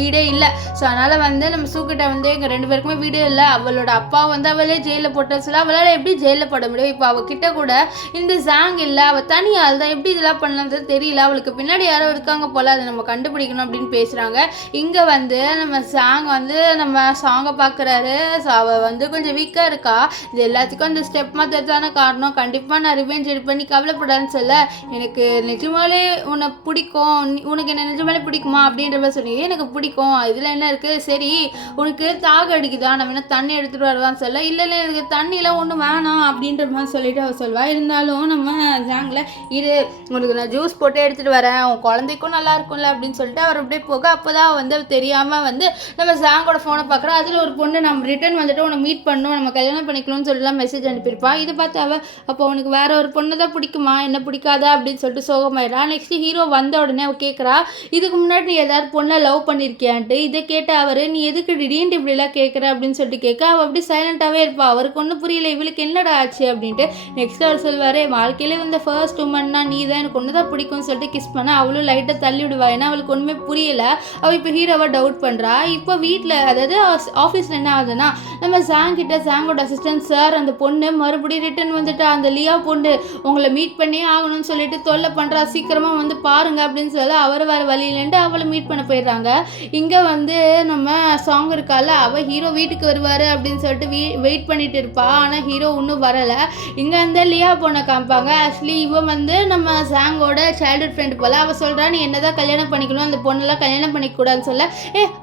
வீடே இல்லை. ஸோ அதனால் வந்து நம்ம சூக்கிட்ட வந்து எங்கள் 2 பேருக்குமே வீடே இல்லை. அவளோட அப்பா வந்து அவளே ஜெயிலில் போட்டு சொல்ல, அவளால் எப்படி ஜெயிலில் போட முடியும்? இப்போ அவகிட்ட கூட இந்த ஜாங் இல்லை, அவள் தனியால் தான் எப்படி இதெல்லாம் பண்ணது தெரியல, அவளுக்கு பின்னாடி யாரோ இருக்காங்க போல, அதை நம்ம கண்டுபிடிக்கணும் அப்படின்னு பேசுகிறாங்க. இங்கே வந்து நம்ம ஜாங் வந்து நம்ம சாங்கை பார்க்குறாரு. ஸோ அவள் வந்து கொஞ்சம் வீக்காக இருக்கா. இது எல்லாத்துக்கும் அந்த ஸ்டெப் மதர் தானே காரணம், கண்டிப்பாக நான் ரிவெஞ்ச் எடுப்பேன், நீ கவலைப்படான்னு சொல்ல, எனக்கு நிஜமாலே உன்னை பிடிக்கும், உனக்கு என்ன நிஜமாலே பிடிக்குமா அப்படின்ற மாதிரி சொன்னீங்க. எனக்கு பிடிக்கும், இதில் என்ன இருக்குது, சரி உனக்கு தாக அடிக்குதா, நம்ம என்ன தண்ணி எடுத்துகிட்டு வருவான்னு சொல்ல, இல்லை எனக்கு தண்ணியெலாம் ஒன்றும் வேணாம் அப்படின்ற மாதிரி சொல்லிட்டு அவள் சொல்வா. இருந்தாலும் நம்ம ஜாங்கில் இது உனக்கு நான் ஜூஸ் போட்டு எடுத்துகிட்டு வரேன், உன் குழந்தைக்கும் நல்லா இருக்கும்ல அப்படின்னு சொல்லிட்டு அவர் அப்படியே போக, அப்போ தான் வந்து தெரியாமல் வந்து நம்ம ஜாங்கோட ஃபோனை பார்க்குறா. அதில் ஒரு பொண்ணு நம்ம ரிட்டர்ன் வந்துட்டு உன்னை மீட் பண்ணணும், நம்ம கல்யாணம் பண்ணிக்கணும்னு சொல்லிலாம் மெசேஜ் அனுப்பியிருப்பா. இதை பார்த்து அவள், அப்போ உனக்கு வேற ஒரு பொண்ணு தான் பிடிக்குமா, என்ன பிடிக்காதா அப்படின்னு சொல்லிட்டு சோகமாயிடா. நெக்ஸ்ட் ஹீரோ வந்த உடனே அவள் கேட்குறா, இதுக்கு முன்னாடி நீ ஏதாவது பொண்ணை லவ் பண்ணியிருக்கியான்ட்டு. இதை கேட்ட அவர், நீ எதுக்கு திடீர்னு இப்படிலாம் கேட்குற அப்படின்னு சொல்லிட்டு கேட்க, அவள் அப்படி சைலண்ட்டாகவே இருப்பா. அவருக்கு ஒன்றும் புரியல, இவளுக்கு என்னடா ஆச்சு அப்படின்ட்டு. நெக்ஸ்ட் அவர் சொல்வார், வாழ்க்கையிலே வந்து ஃபர்ஸ்ட் உமன்னா நீ தான், எனக்கு ஒன்று தான் பிடிக்கும்னு சொல்லிட்டு கிஸ் பண்ண அவளும் லைட்டாக தள்ளி விடுவா. ஏன்னா அவளுக்கு ஒன்றுமே புரியல. அவள் இப்போ ஹீரோவை டவுட் பண்ணுறா. இப்போ வீட்டில் அதாவது ஆஃபீஸில் என்ன ஆகுதுன்னா, நம்ம ஜாங் கிட்ட ஜாங்கோட அசிஸ்டன்ட் சார், அந்த பொண்ணு மறுபடியும் ரிட்டர்ன் வந்துட்டா, அந்த லியா பொண்ணு உங்களை மீட் பண்ணியே ஆகணும்னு சொல்லிட்டு தொல்லை பண்ணுறா, சீக்கிரமாக வந்து பாருங்க அப்படின்னு சொல்ல, அவர் வேறு வழியிலேருந்து அவளை மீட் பண்ண போயிடுறாங்க. இங்கே வந்து நம்ம சாங் இருக்கால, அவள் ஹீரோ வீட்டுக்கு வருவார் அப்படின்னு சொல்லிட்டு வெயிட் பண்ணிட்டு இருப்பா. ஆனால் ஹீரோ இன்னும் வரலை. இங்கே வந்து லியா பொண்ணை காமிப்பாங்க. ஆக்சுவலி இவன் வந்து நம்ம ஜாங்கோட சைல்ட்ஹுட் ஃப்ரெண்டு போல். அவள் சொல்கிறா, நீ என்னதான் கல்யாணம் பண்ணிக்கணும், அந்த பொண்ணெல்லாம் கல்யாணம் பண்ணிக்கூடாதுன்னு சொல்ல,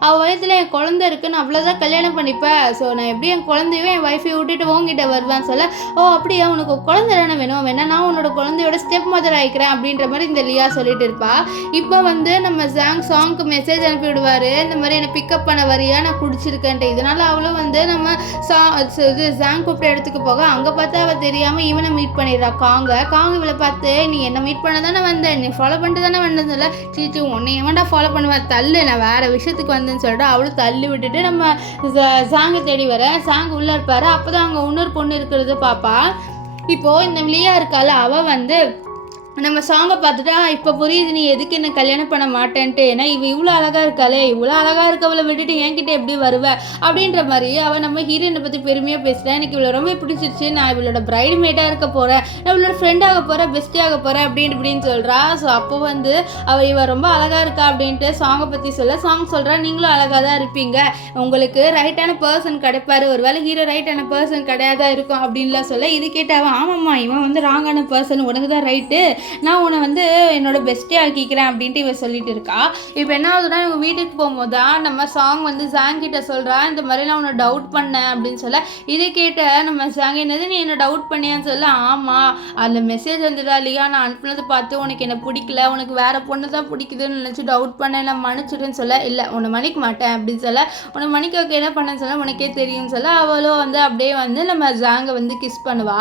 அவள் வயதில் என் குழந்தை இருக்குன்னு அவ்வளோதான் கல்யாணம் பண்ணிப்பேன், ஸோ நான் எப்படி என் குழந்தையும் என் ஒய்ஃபை விட்டுட்டு உங்ககிட்ட வருவேன்னு சொல்ல, ஓ அப்படியா, உனக்கு குழந்தை தானே வேணா நான் உன்னோட குழந்தையோட ஸ்டெப் மதர் ஆகிக்கிறேன் அப்படின்ற மாதிரி இந்த லியா சொல்லிட்டு இருப்பா. இப்போ வந்து நம்ம சாங்க்கு மெசேஜ் அனுப்பி விடுவார், இந்த மாதிரி என்னை பிக்கப் பண்ண வரியா, நான் குடிச்சிருக்கேன்ட்டு. இதனால அவளும் வந்து நம்ம ஜாங் கூப்பிட்ட இடத்துக்கு போக, அங்கே பார்த்தா அவள் தெரியாமல் இவனை மீட் பண்ணிடுறா. காங்க இவளை பார்த்து, நீ என்னை மீட் பண்ண தானே வந்தேன், நீ ஃபாலோ பண்ணிட்டு தானே வந்ததில்ல, சீச்சி உன்னை எவன்டா ஃபாலோ பண்ணுவேன், தள்ளு, நான் வேறு விஷயத்துக்கு வந்தேன்னு சொல்லிட்டு அவளும் தள்ளி விட்டுட்டு நம்ம சாங்கை தேடி வர. சாங் உள்ளே இருப்பார். அப்போ தான் அங்கே இன்னொரு பொண்ணு இருக்கிறது பாப்பா. இப்போது இந்த லியா இருக்கால, அவள் வந்து நம்ம சாங்கை பார்த்துட்டா, இப்போ புரியுது நீ எதுக்கு என்ன கல்யாணம் பண்ண மாட்டேன்ட்டு, ஏன்னா இவ்வளோ அழகாக இருக்காளே, இவ்வளோ அழகாக இருக்கவளை விட்டுட்டு என்கிட்ட எப்படி வருவேன் அப்படின்ற மாதிரி அவள் நம்ம ஹீரோயினை பற்றி பெருமையாக பேசுகிறேன். எனக்கு இவ்வளோ ரொம்ப பிடிச்சிருச்சு, நான் இவளோட பிரைட் மேட்டாக இருக்க போகிறேன், நான் இவளோட ஃப்ரெண்டாக போகிறேன், பெஸ்டியாக போகிறேன் அப்படின்னு சொல்கிறா. ஸோ அப்போ வந்து இவள் ரொம்ப அழகாக இருக்கா அப்படின்ட்டு சாங்கை பற்றி சொல்ல, சாங் சொல்கிறா, நீங்களும் அழகாக தான் இருப்பீங்க, உங்களுக்கு ரைட்டான பர்சன் கிடைப்பாரு, ஒரு வேளை ஹீரோ ரைட்டான பர்சன் கிடையாதா இருக்கும் அப்படின்லாம் சொல்ல, இது கேட்டாவன், ஆமாம்மா இவன் வந்து ராங்கான பர்சன், உனக்கு தான் ரைட்டு, நான் உன்னை வந்து என்னோட பெஸ்ட்டே ஆக்கிக்கிறேன் அப்படின்ட்டு இவன் சொல்லிட்டு இருக்கா. இப்போ என்ன ஆகுதுன்னா, இவங்க வீட்டுக்கு போகும்போது தான் நம்ம சாங் வந்து ஜாங் கிட்ட சொல்கிறா, இந்த மாதிரி நான் உன்னை டவுட் பண்ணேன் அப்படின்னு சொல்ல, இதை கேட்ட நம்ம ஜாங், என்னது நீ என்ன டவுட் பண்ணியான்னு சொல்ல, ஆமாம் அந்த மெசேஜ் வந்துடா இல்லையா, நான் அனுப்புனதை பார்த்து உனக்கு என்ன பிடிக்கல, உனக்கு வேறு பொண்ணு தான் பிடிக்குதுன்னு நினச்சி டவுட் பண்ணேன், நான் மன்னிச்சிடுன்னு சொல்ல, இல்லை உன்னை மன்னிக்க மாட்டேன் அப்படின்னு சொல்ல, உன்னை மன்னிக்க வைக்க என்ன பண்ணேன்னு சொல்ல, உனக்கே தெரியும்னு சொல்ல, அவளும் வந்து அப்படியே வந்து நம்ம ஜாங்கை வந்து கிஸ் பண்ணுவா.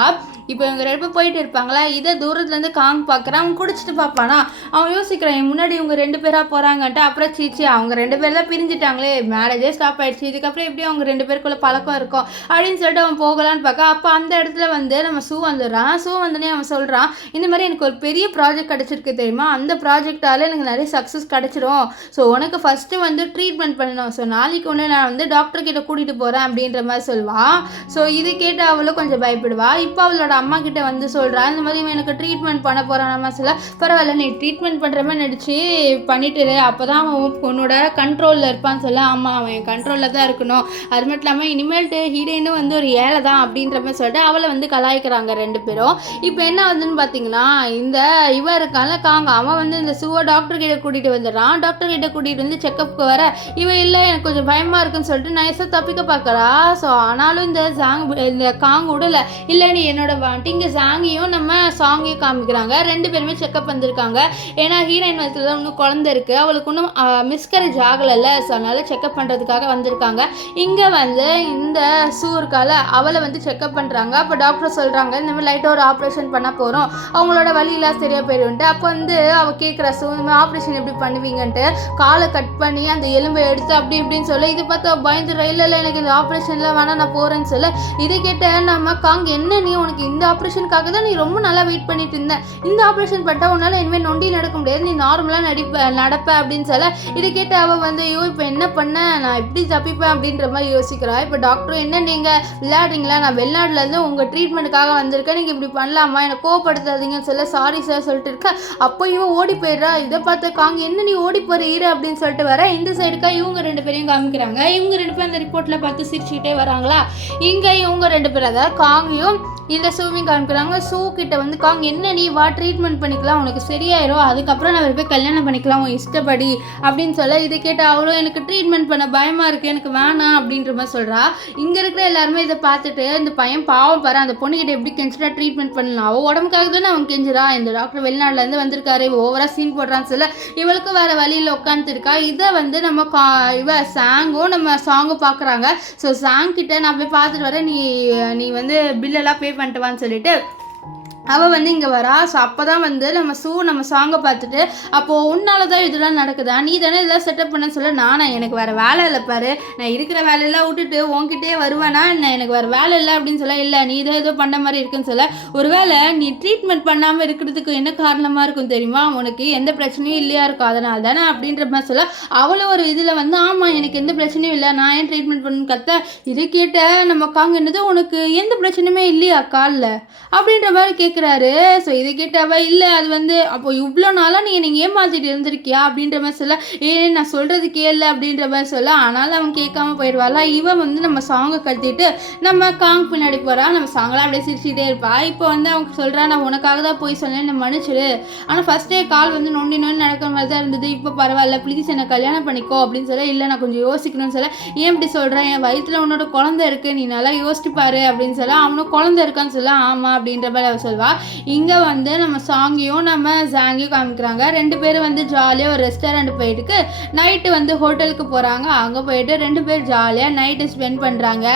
இப்போ இவங்க 2 பேர் போயிட்டு இருப்பாங்களா, இதை தூரத்துலேருந்து காங் பார்க்குறான். அவன் குடிச்சிட்டு பார்ப்பானா, அவன் யோசிக்கிறான் முன்னாடி இவங்க 2 பேராக போகிறாங்கன்ட்டு. அப்புறம் சீச்சி அவங்க 2 பேர் தான் பிரிஞ்சுட்டாங்களே, மேரேஜே ஸ்டாப் ஆகிடுச்சு, இதுக்கப்புறம் எப்படி அவங்க 2 பேருக்குள்ள பழக்கம் இருக்கும் அப்படின்னு சொல்லிட்டு அவன் போகலான்னு பார்க்க, அப்போ அந்த இடத்துல வந்து நம்ம ஷூ வந்துடுறான். ஷூ வந்தோடனே அவன் சொல்கிறான், இந்த மாதிரி எனக்கு ஒரு பெரிய ப்ராஜெக்ட் கிடச்சிருக்கு தெரியுமா, அந்த ப்ராஜெக்டால் எனக்கு நிறைய சக்ஸஸ் கிடச்சிரும், ஸோ உனக்கு ஃபஸ்ட்டு வந்து ட்ரீட்மெண்ட் பண்ணணும், ஸோ நாளைக்கு ஒன்று நான் வந்து டாக்டர்கிட்ட கூட்டிகிட்டு போகிறேன் அப்படின்ற மாதிரி சொல்லுவான். ஸோ இது கேட்டு அவளும் கொஞ்சம் பயப்படுவா. இப்போ அவளோட அம்மா கிட்ட வந்து சொல்கிறா, இந்த மாதிரி எனக்கு ட்ரீட்மெண்ட் பண்ண போகிற நம்ம சொல்ல பரவாயில்ல நீ ட்ரீட்மெண்ட் பண்ணுற மாதிரி நடிச்சு பண்ணிட்டு அப்போ தான் அவன் உன்னோட கண்ட்ரோலில் இருப்பான்னு சொல்ல. ஆமாம் அவன் கண்ட்ரோலில் தான் இருக்கணும், அது மட்டும் இல்லாமல் இனிமேல்ட்டு ஹீரோயினும் வந்து ஒரு ஏழை தான் அப்படின்ற மாதிரி சொல்லிட்டு அவளை வந்து கலாய்க்கிறாங்க 2 பேரும். இப்போ என்ன வந்துன்னு பார்த்தீங்கன்னா இந்த இவன் இருக்கான்ல காங்க, அவன் வந்து இந்த சுவை டாக்டர் கிட்ட கூட்டிகிட்டு வந்துடுறான். டாக்டர் கிட்ட கூட்டிகிட்டு வந்து செக்கப்புக்கு வர இவன் இல்லை எனக்கு கொஞ்சம் பயமாக இருக்குன்னு சொல்லிட்டு நைஸாக தப்பிக்க பார்க்குறா. ஸோ ஆனாலும் இந்த காங் விடல, இல்லை நீ என்னோட வாண்டி இங்கே ஜாங்கியும் நம்ம சாங்கையும் காமிக்கிறாங்க. 2 பேருமே செக்கப் வந்திருக்காங்க. ஏன்னா ஹீரோயின் வயசுல தான் இன்னும் குழந்தை இருக்குது, அவளுக்கு இன்னும் மிஸ்கரேஜ் ஆகலைல்ல. ஸோ அதனால் செக்கப் பண்ணுறதுக்காக வந்திருக்காங்க. இங்கே வந்து இந்த சூர்கால அவளை வந்து செக்கப் பண்ணுறாங்க. அப்போ டாக்டர் சொல்கிறாங்க இந்த மாதிரி லைட்டாக ஒரு ஆப்ரேஷன் பண்ண போகிறோம், அவங்களோட வழியெல்லாம் சரியாக போயிடும்ட்டு. அப்போ வந்து அவள் கேட்குற இந்த மாதிரி ஆப்ரேஷன் எப்படி பண்ணுவீங்கன்ட்டு காலை கட் பண்ணி அந்த எலும்பை எடுத்து அப்படி இப்படின்னு சொல்ல இது பார்த்தா பயந்து ரயிலில் எனக்கு இந்த ஆப்ரேஷன்லாம் வேணாம் நான் போகிறேன்னு சொல்ல. இதை கேட்ட நம்ம காங் என்ன நீ உனக்கு இந்த ஆப்ரேஷனுக்காக தான் நீ ரொம்ப நல்லா வெயிட் பண்ணிட்டு இருந்த, இந்த ஆப்ரேஷன் பண்ணிட்டா உன்னால் இனிமேல் நொண்டி நடக்க முடியாது, நீ நார்மலாக நடப்ப அப்படின்னு சொல்ல. இதை கேட்ட அவள் வந்து ஐயோ இப்போ என்ன பண்ண நான் எப்படி தப்பிப்பேன் அப்படின்ற மாதிரி யோசிக்கிறா. இப்போ டாக்டர் என்ன நீங்கள் விளையாடுறீங்களா, நான் வெளிநாடுலேருந்து உங்கள் ட்ரீட்மெண்ட்டுக்காக வந்திருக்கேன், நீங்கள் இப்படி பண்ணலாமா, என்னை கோவப்படுத்தாதீங்கன்னு சொல்ல. சாரி சார் சொல்லிட்டு இருக்கா. அப்போ இவன் ஓடி போயிடுறா. இதை பார்த்து காங்க என்ன நீ ஓடி போகிற இரு அப்படின்னு சொல்லிட்டு வர. இந்த சைடுக்கா இவங்க 2 பேரையும் காமிக்கிறாங்க. இவங்க 2 பேரும் அந்த ரிப்போர்ட்டில் பார்த்து சிரிச்சுக்கிட்டே வராங்களா. இங்கே இவங்க 2 பேர் அதாவது காங்கையும் இந்த சூவையும் காமிக்கிறாங்க. சூ கிட்ட வந்து காங் என்ன நீ வா ட்ரீட்மெண்ட் பண்ணிக்கலாம் உனக்கு சரியாயிரும், அதுக்கப்புறம் நான் போய் கல்யாணம் பண்ணிக்கலாம் உன் இஷ்டப்படி அப்படின்னு சொல்ல. இதை கேட்ட அவளும் எனக்கு ட்ரீட்மெண்ட் பண்ண பயமாக இருக்குது எனக்கு வேணாம் அப்படின்ற மாதிரி சொல்கிறா. இங்கே இருக்கிற எல்லாருமே இதை பார்த்துட்டு இந்த பையன் பாவம் பாரு அந்த பொண்ணுக்கிட்ட எப்படி கெஞ்சிட்டா ட்ரீட்மெண்ட் பண்ணலாம், அவள் உடம்புக்காக தானே அவன் கெஞ்சிரா, இந்த டாக்டர் வெளிநாட்டிலேருந்து வந்திருக்காரு ஓவராக சீன் போடுறான்னு சொல்ல. இவளுக்கு வேறு வழியில் உட்காந்துருக்கா. இதை வந்து நம்ம சாங்கும் நம்ம சாங்கும் பார்க்குறாங்க. ஸோ சாங் கிட்ட நான் போய் பார்த்துட்டு வரேன், நீ வந்து பில்லெல்லாம் பே பண்ணிட்டு வான்னு சொல்லிட்டு அவள் வந்து இங்கே வரா. ஸோ அப்போ தான் வந்து நம்ம சாங்கை பார்த்துட்டு அப்போது உன்னால தான் இதெல்லாம் நடக்குதா, நீ தானே இதெல்லாம் செட்டப் பண்ணன்னு சொல்ல. எனக்கு வேறு வேலை இல்லை பாரு, நான் இருக்கிற வேலையெல்லாம் விட்டுட்டு உன்கிட்டே வருவேனா எனக்கு வேறு வேலை இல்லை அப்படின்னு சொல்ல. இல்லை நீ இதை ஏதோ பண்ண மாதிரி இருக்குன்னு சொல்ல. ஒருவேளை நீ ட்ரீட்மெண்ட் பண்ணாமல் இருக்கிறதுக்கு என்ன காரணமாக இருக்கும் தெரியுமா, உனக்கு எந்த பிரச்சனையும் இல்லையா இருக்கும் அதனால தானே அப்படின்ற மாதிரி சொல்ல. அவளை ஒரு இதில் வந்து ஆமாம் எனக்கு எந்த பிரச்சனையும் இல்லை நான் ஏன் ட்ரீட்மெண்ட் பண்ணணும்னு கத்த. இது கேட்ட நம்ம காங்க என்னது உனக்கு எந்த பிரச்சனையுமே இல்லையா காலில் அப்படின்ற மாதிரி கேட்குறாரு. ஸோ இதை கேட்டவ இல்லை அது வந்து அப்போ இவ்வளோ நாளாக நீங்கள் ஏமாத்திட்டு இருந்திருக்கியா அப்படின்ற மாதிரி சொல்ல. நான் சொல்கிறது கேளு அப்படின்ற மாதிரி சொல்ல. ஆனாலும் அவன் கேட்காம போயிடுவாளா. இவன் வந்து நம்ம சாங்கை கத்திட்டு நம்ம காங் பின்னாடி போகிறா. நம்ம சாங்கெல்லாம் அப்படியே சிரிச்சுட்டே இருப்பா. இப்போ வந்து அவங்க சொல்கிறா நான் உனக்காக தான் போய் சொன்னேன் நான் மன்னிச்சிடு, ஆனால் ஃபஸ்ட்டே கால் வந்து நொண்டி நடக்கிற மாதிரி தான் இருந்தது, இப்போ பரவாயில்ல ப்ளீஸ் என்னை கல்யாணம் பண்ணிக்கோ அப்படின்னு சொல்ல. இல்லை நான் கொஞ்சம் யோசிக்கணும்னு சொல்ல. ஏன் இப்படி சொல்கிறேன், என் வயிற்றில் உன்னோட குழந்தை இருக்குது நீ நல்லா யோசிச்சு பாரு அப்படின்னு சொல்ல. அவனும் குழந்தை இருக்கான்னு சொல்ல. ஆமாம் அப்படின்ற மாதிரி அவள் சொல்வா. இங்கே வந்து நம்ம சாங்கியும் நம்ம ஜாங்கியும் காமிக்கிறாங்க. 2 பேரும் வந்து ஜாலியாக ஒரு ரெஸ்டாரண்ட் போயிட்டு நைட்டு வந்து ஹோட்டலுக்கு போகிறாங்க. அங்கே போயிட்டு 2 பேர் ஜாலியாக நைட்டு ஸ்பெண்ட் பண்ணுறாங்க.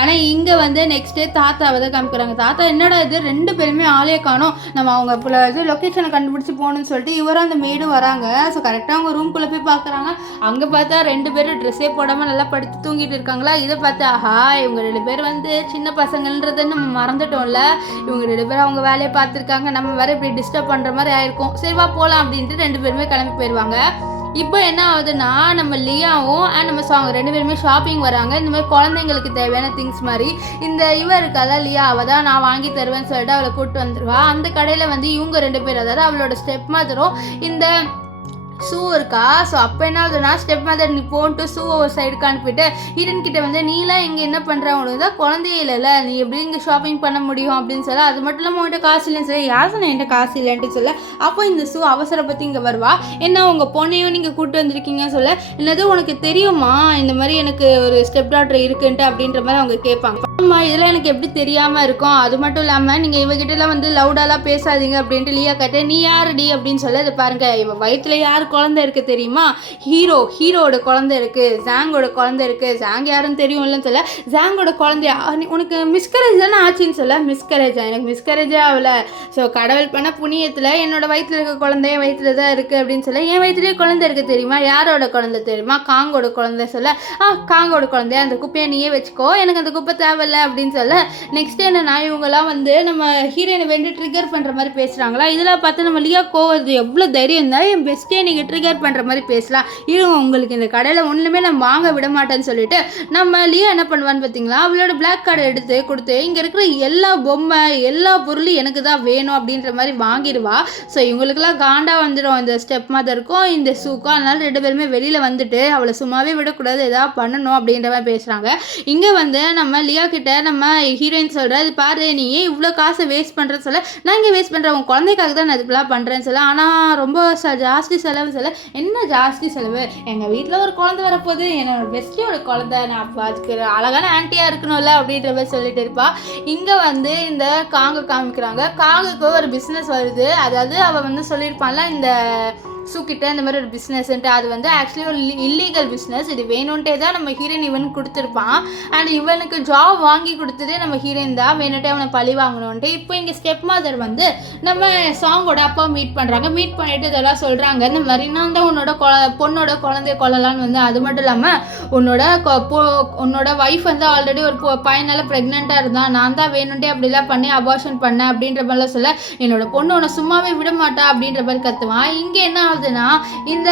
ஆனால் இங்கே வந்து நெக்ஸ்ட் டே தாத்தாவை தான் காமிக்கிறாங்க. தாத்தா என்னடா இது 2 பேருமே ஆளே காணோம், நம்ம அவங்க இப்போ இது லொக்கேஷனை கண்டுபிடிச்சி போகணும்னு சொல்லிட்டு இவரும் அந்த மேடும் வராங்க. ஸோ கரெக்டாக அவங்க ரூம்குள்ளே போய் பார்க்குறாங்க. அங்கே பார்த்தா 2 பேரும் ட்ரெஸ்ஸே போடாமல் நல்லா படுத்து தூங்கிட்டு இருக்காங்களா. இதை பார்த்து ஆஹா இவங்க 2 பேர் வந்து சின்ன பசங்கன்றதை நம்ம மறந்துட்டோம்ல, இவங்க 2 பேரும் அவங்க வேலையை பார்த்துருக்காங்க, நம்ம வேற இப்படி டிஸ்டர்ப் பண்ணுற மாதிரி ஆயிருக்கும், சரிவா போகலாம் அப்படின்ட்டு 2 பேருமே கிளம்பி போயிடுவாங்க. இப்போ என்ன ஆகுதுன்னா நம்ம லியாவும் அண்ட் நம்ம சாங் 2 பேருமே ஷாப்பிங் வராங்க. இந்த மாதிரி குழந்தைங்களுக்கு தேவையான திங்ஸ் மாதிரி இந்த இருக்கால லியா அவள் தான் நான் வாங்கி தருவேன்னு சொல்லிட்டு அவளை கூப்பிட்டு வந்துடுவா. அந்த கடையில் வந்து இவங்க 2 பேர் அதாவது அவளோட ஸ்டெப் மதரும் இந்த ஷூ இருக்கா. ஸோ அப்போ என்ன ஆகுதுன்னா ஸ்டெப் மதர் நீ போன்ட்டு ஷூ ஒரு சைடுக்கு அனுப்பிட்டு ஹீரன் கிட்ட வந்து நீலாம் இங்கே என்ன பண்ணுற உனக்கு தான் குழந்தையே இல்லைல்ல நீ எப்படி இங்கே ஷாப்பிங் பண்ண முடியும் அப்படின்னு சொல்ல. அது மட்டும் இல்லாமல் உன்கிட்ட காசு இல்லைன்னு சொல்ல. யார் சொன்ன என்கிட்ட காசு இல்லைன்ட்டு சொல்ல. அப்போ இந்த ஷூ அவசரப்பற்றி இங்கே வருவா. என்ன உங்கள் பொண்ணையும் நீங்கள் கூப்பிட்டு வந்திருக்கீங்க சொல்ல. என்னது உனக்கு தெரியுமா இந்த மாதிரி எனக்கு ஒரு ஸ்டெப் டாக்டர் இருக்குன்ட்டு அப்படின்ற மாதிரி அவங்க கேட்பாங்க. ஆமாம் இதெல்லாம் எனக்கு எப்படி தெரியாமல் இருக்கும், அது மட்டும் இல்லாமல் நீங்கள் இவகிட்டலாம் வந்து லவுடாலாம் பேசாதீங்க அப்படின்ட்டு லியா கட்ட. நீ யாருடி அப்படின்னு சொல்ல. இது பாருங்க இவன் வயிற்றுல யார் குழந்தை இருக்குது தெரியுமா, ஹீரோட குழந்தை இருக்குது, ஜாங்கோட குழந்தை இருக்குது. ஜாங் யாருன்னு தெரியும் இல்லைன்னு சொல்ல. ஜாங்கோட குழந்தையா உனக்கு மிஸ்கரேஜ் தானே ஆச்சுன்னு சொல்ல. மிஸ்கரேஜா எனக்கு மிஸ்கரேஜே ஆகல. ஸோ கடவுள் பண்ண புண்ணியத்தில் என்னோட வயிற்றில் இருக்க குழந்தைய வயிற்றுல தான் இருக்குது அப்படின்னு சொல்ல. என் வயிற்றுலேயே குழந்தை இருக்குது தெரியுமா, யாரோட குழந்தை தெரியுமா, காங்கோட குழந்தை சொல்ல. காங்கோட குழந்தைய அந்த குப்பையை நீயே வச்சுக்கோ, எனக்கு அந்த குப்பை தேவை தேவையில்லை அப்படின்னு சொல்ல நெக்ஸ்ட் என்னன்னா இவங்கெல்லாம் வந்து நம்ம ஹீரோயினை வேண்டி ட்ரிகர் பண்ணுற மாதிரி பேசுகிறாங்களா. இதில் பார்த்து நம்ம லியா கோவது எவ்வளோ தைரியம் இருந்தால் என் பெஸ்ட்டே நீங்கள் ட்ரிகர் பண்ணுற மாதிரி பேசலாம், இருங்க உங்களுக்கு இந்த கடையில் ஒன்றுமே நான் வாங்க விட மாட்டேன்னு சொல்லிட்டு நம்ம லியா என்ன பண்ணுவான்னு பார்த்தீங்களா, அவளோட பிளாக் கார்டை எடுத்து கொடுத்து இங்கே இருக்கிற எல்லா பொம்மை எல்லா பொருளும் எனக்கு தான் வேணும் அப்படின்ற மாதிரி வாங்கிடுவா. ஸோ இவங்களுக்குலாம் காண்டா வந்துடும் இந்த ஸ்டெப் மதருக்கும் இந்த சூக்கும். அதனால 2 பேருமே வெளியில் வந்துட்டு அவளை சும்மாவே விடக்கூடாது, எதாவது பண்ணணும் அப்படின்ற மாதிரி பேசுகிறாங்க. இங்கே வந்து நம்ம லியா கிட்ட நம்ம ஹீரோயின் சொல்கிற இது பாரு நீ ஏன் இவ்வளோ காசை வேஸ்ட் பண்ணுறேன்னு சொல்ல, நான் இங்கே வேஸ்ட் பண்ணுறேன் உன் குழந்தைக்காக தான் நான் இதுக்கெல்லாம் பண்ணுறேன்னு சொல்ல, ஆனால் ரொம்ப ஜாஸ்தி செலவு சொல்ல, என்ன ஜாஸ்தி செலவு, எங்கள் வீட்டில் ஒரு குழந்தை வரப்போகுது, என்னோட பெஸ்ட்டியோட குழந்தை, நான் அப்போ அதுக்கு அழகான ஆன்ட்டியாக இருக்கணும்ல அப்படின்ற மாதிரி சொல்லிட்டு இருப்பா. இங்கே வந்து இந்த காங்க காமிக்கிறாங்க. காங்குக்கு ஒரு பிஸ்னஸ் வருது, அதாவது அவள் வந்து சொல்லியிருப்பான்ல இந்த சூக்கிட்ட இந்த மாதிரி ஒரு பிஸ்னஸ்ன்ட்டு, அது வந்து ஆக்சுவலி ஒரு இல்லீகல் பிஸ்னஸ், இது வேணும்ன்ட்டே தான் நம்ம ஹீரோயின் இவனுக்கு கொடுத்துருப்பான். அண்ட் இவனுக்கு ஜாப் வாங்கி கொடுத்ததே நம்ம ஹீரோயின் தான், வேணுன்ட்டே அவனை பழி வாங்கணுன்ட்டு. இப்போ இங்கே ஸ்டெப் மதர் வந்து நம்ம சாங்கோட அப்பா மீட் பண்ணுறாங்க. மீட் பண்ணிட்டு இதெல்லாம் சொல்கிறாங்க, இந்த மாதிரி நான் தான் உன்னோட பொண்ணோட குழந்தைய கொள்ளலான்னு வந்து, அது மட்டும் இல்லாமல் உன்னோட ஒய்ஃப் வந்து ஆல்ரெடி ஒரு பையனால் ப்ரெக்னெண்ட்டாக இருந்தான், நான் தான் வேணுன்ட்டே அப்படிலாம் பண்ணி அபார்ஷன் பண்ணேன் அப்படின்ற மாதிரிலாம் சொல்ல, என்னோட பொண்ணு உன்னை சும்மாவே விட மாட்டா அப்படின்ற மாதிரி கற்றுவான். இங்கே என்ன ஆகுதுன்னா இந்த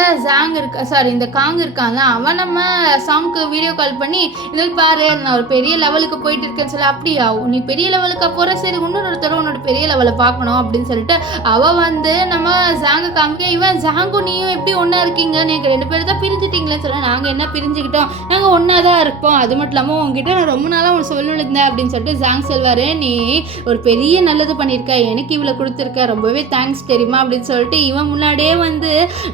இந்த காங் இருக்காங்க, அவன் நம்ம சாங்க்கு வீடியோ கால் பண்ணி இந்த பாரு நான் ஒரு பெரிய லெவலுக்கு போயிட்டு இருக்கேன்னு சொல்ல, அப்படியா நீ பெரிய லெவலுக்கு போகிற, சரி இன்னொருத்தர உன்னோட பெரிய லெவலை பார்க்கணும் அப்படின்னு சொல்லிட்டு அவள் வந்து நம்ம ஜாங்கு காமிக்க, இவன் ஜாங்கு நீயும் எப்படி ஒன்றா இருக்கீங்க, நீங்கள் 2 பேரும் தான் பிரிஞ்சுட்டீங்களேன்னு சொல்ல, நாங்கள் என்ன பிரிஞ்சுக்கிட்டோம், நாங்கள் ஒன்றா தான் இருப்போம், அது மட்டும் இல்லாமல் உங்ககிட்ட நான் ரொம்ப நாளாக உனக்கு சொல்லிருந்தேன் அப்படின்னு சொல்லிட்டு ஜாங் சொல்வார், நீ ஒரு பெரிய நல்லது பண்ணியிருக்க, எனக்கு இவ்வளோ கொடுத்துருக்க, ரொம்பவே தேங்க்ஸ் தெரியுமா அப்படின்னு சொல்லிட்டு இவன் முன்னாடியே வந்து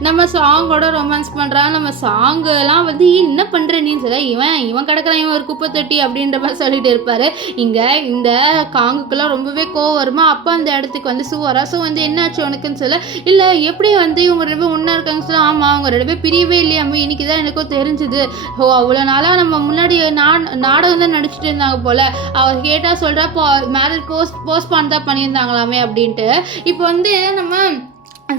நம்ம சாங்கோட ரொமான்ஸ் பண்ணுறான். நம்ம சாங்கெல்லாம் வந்து என்ன பண்ணுற நீன்னு சொல்ல, இவன் கிடக்குறான், இவன் ஒரு குப்பை தொட்டி அப்படின்ற மாதிரி சொல்லிட்டு இருப்பார். இங்கே இந்த காங்குக்கெல்லாம் ரொம்பவே கோவம் வருமா. அப்போ அந்த இடத்துக்கு வந்து வரா. ஸோ வந்து என்னாச்சு உனக்குன்னு சொல்ல, இல்லை எப்படி வந்து இவங்க 2 பேரும் ஒன்றா இருக்காங்க சொல்ல, ஆமாம் அவங்க 2 பேரும் பிரியவே இல்லையாம இன்னைக்கு தான் எனக்கும் தெரிஞ்சுது, ஓ அவ்வளோ நாளாக நம்ம முன்னாடி நாடகம் தான் நடிச்சுட்டு இருந்தாங்க போல், அவர் கேட்டால் சொல்கிறா மேரேஜ் போஸ்ட்பான் தான் பண்ணியிருந்தாங்களாமே அப்படின்ட்டு. இப்போ வந்து நம்ம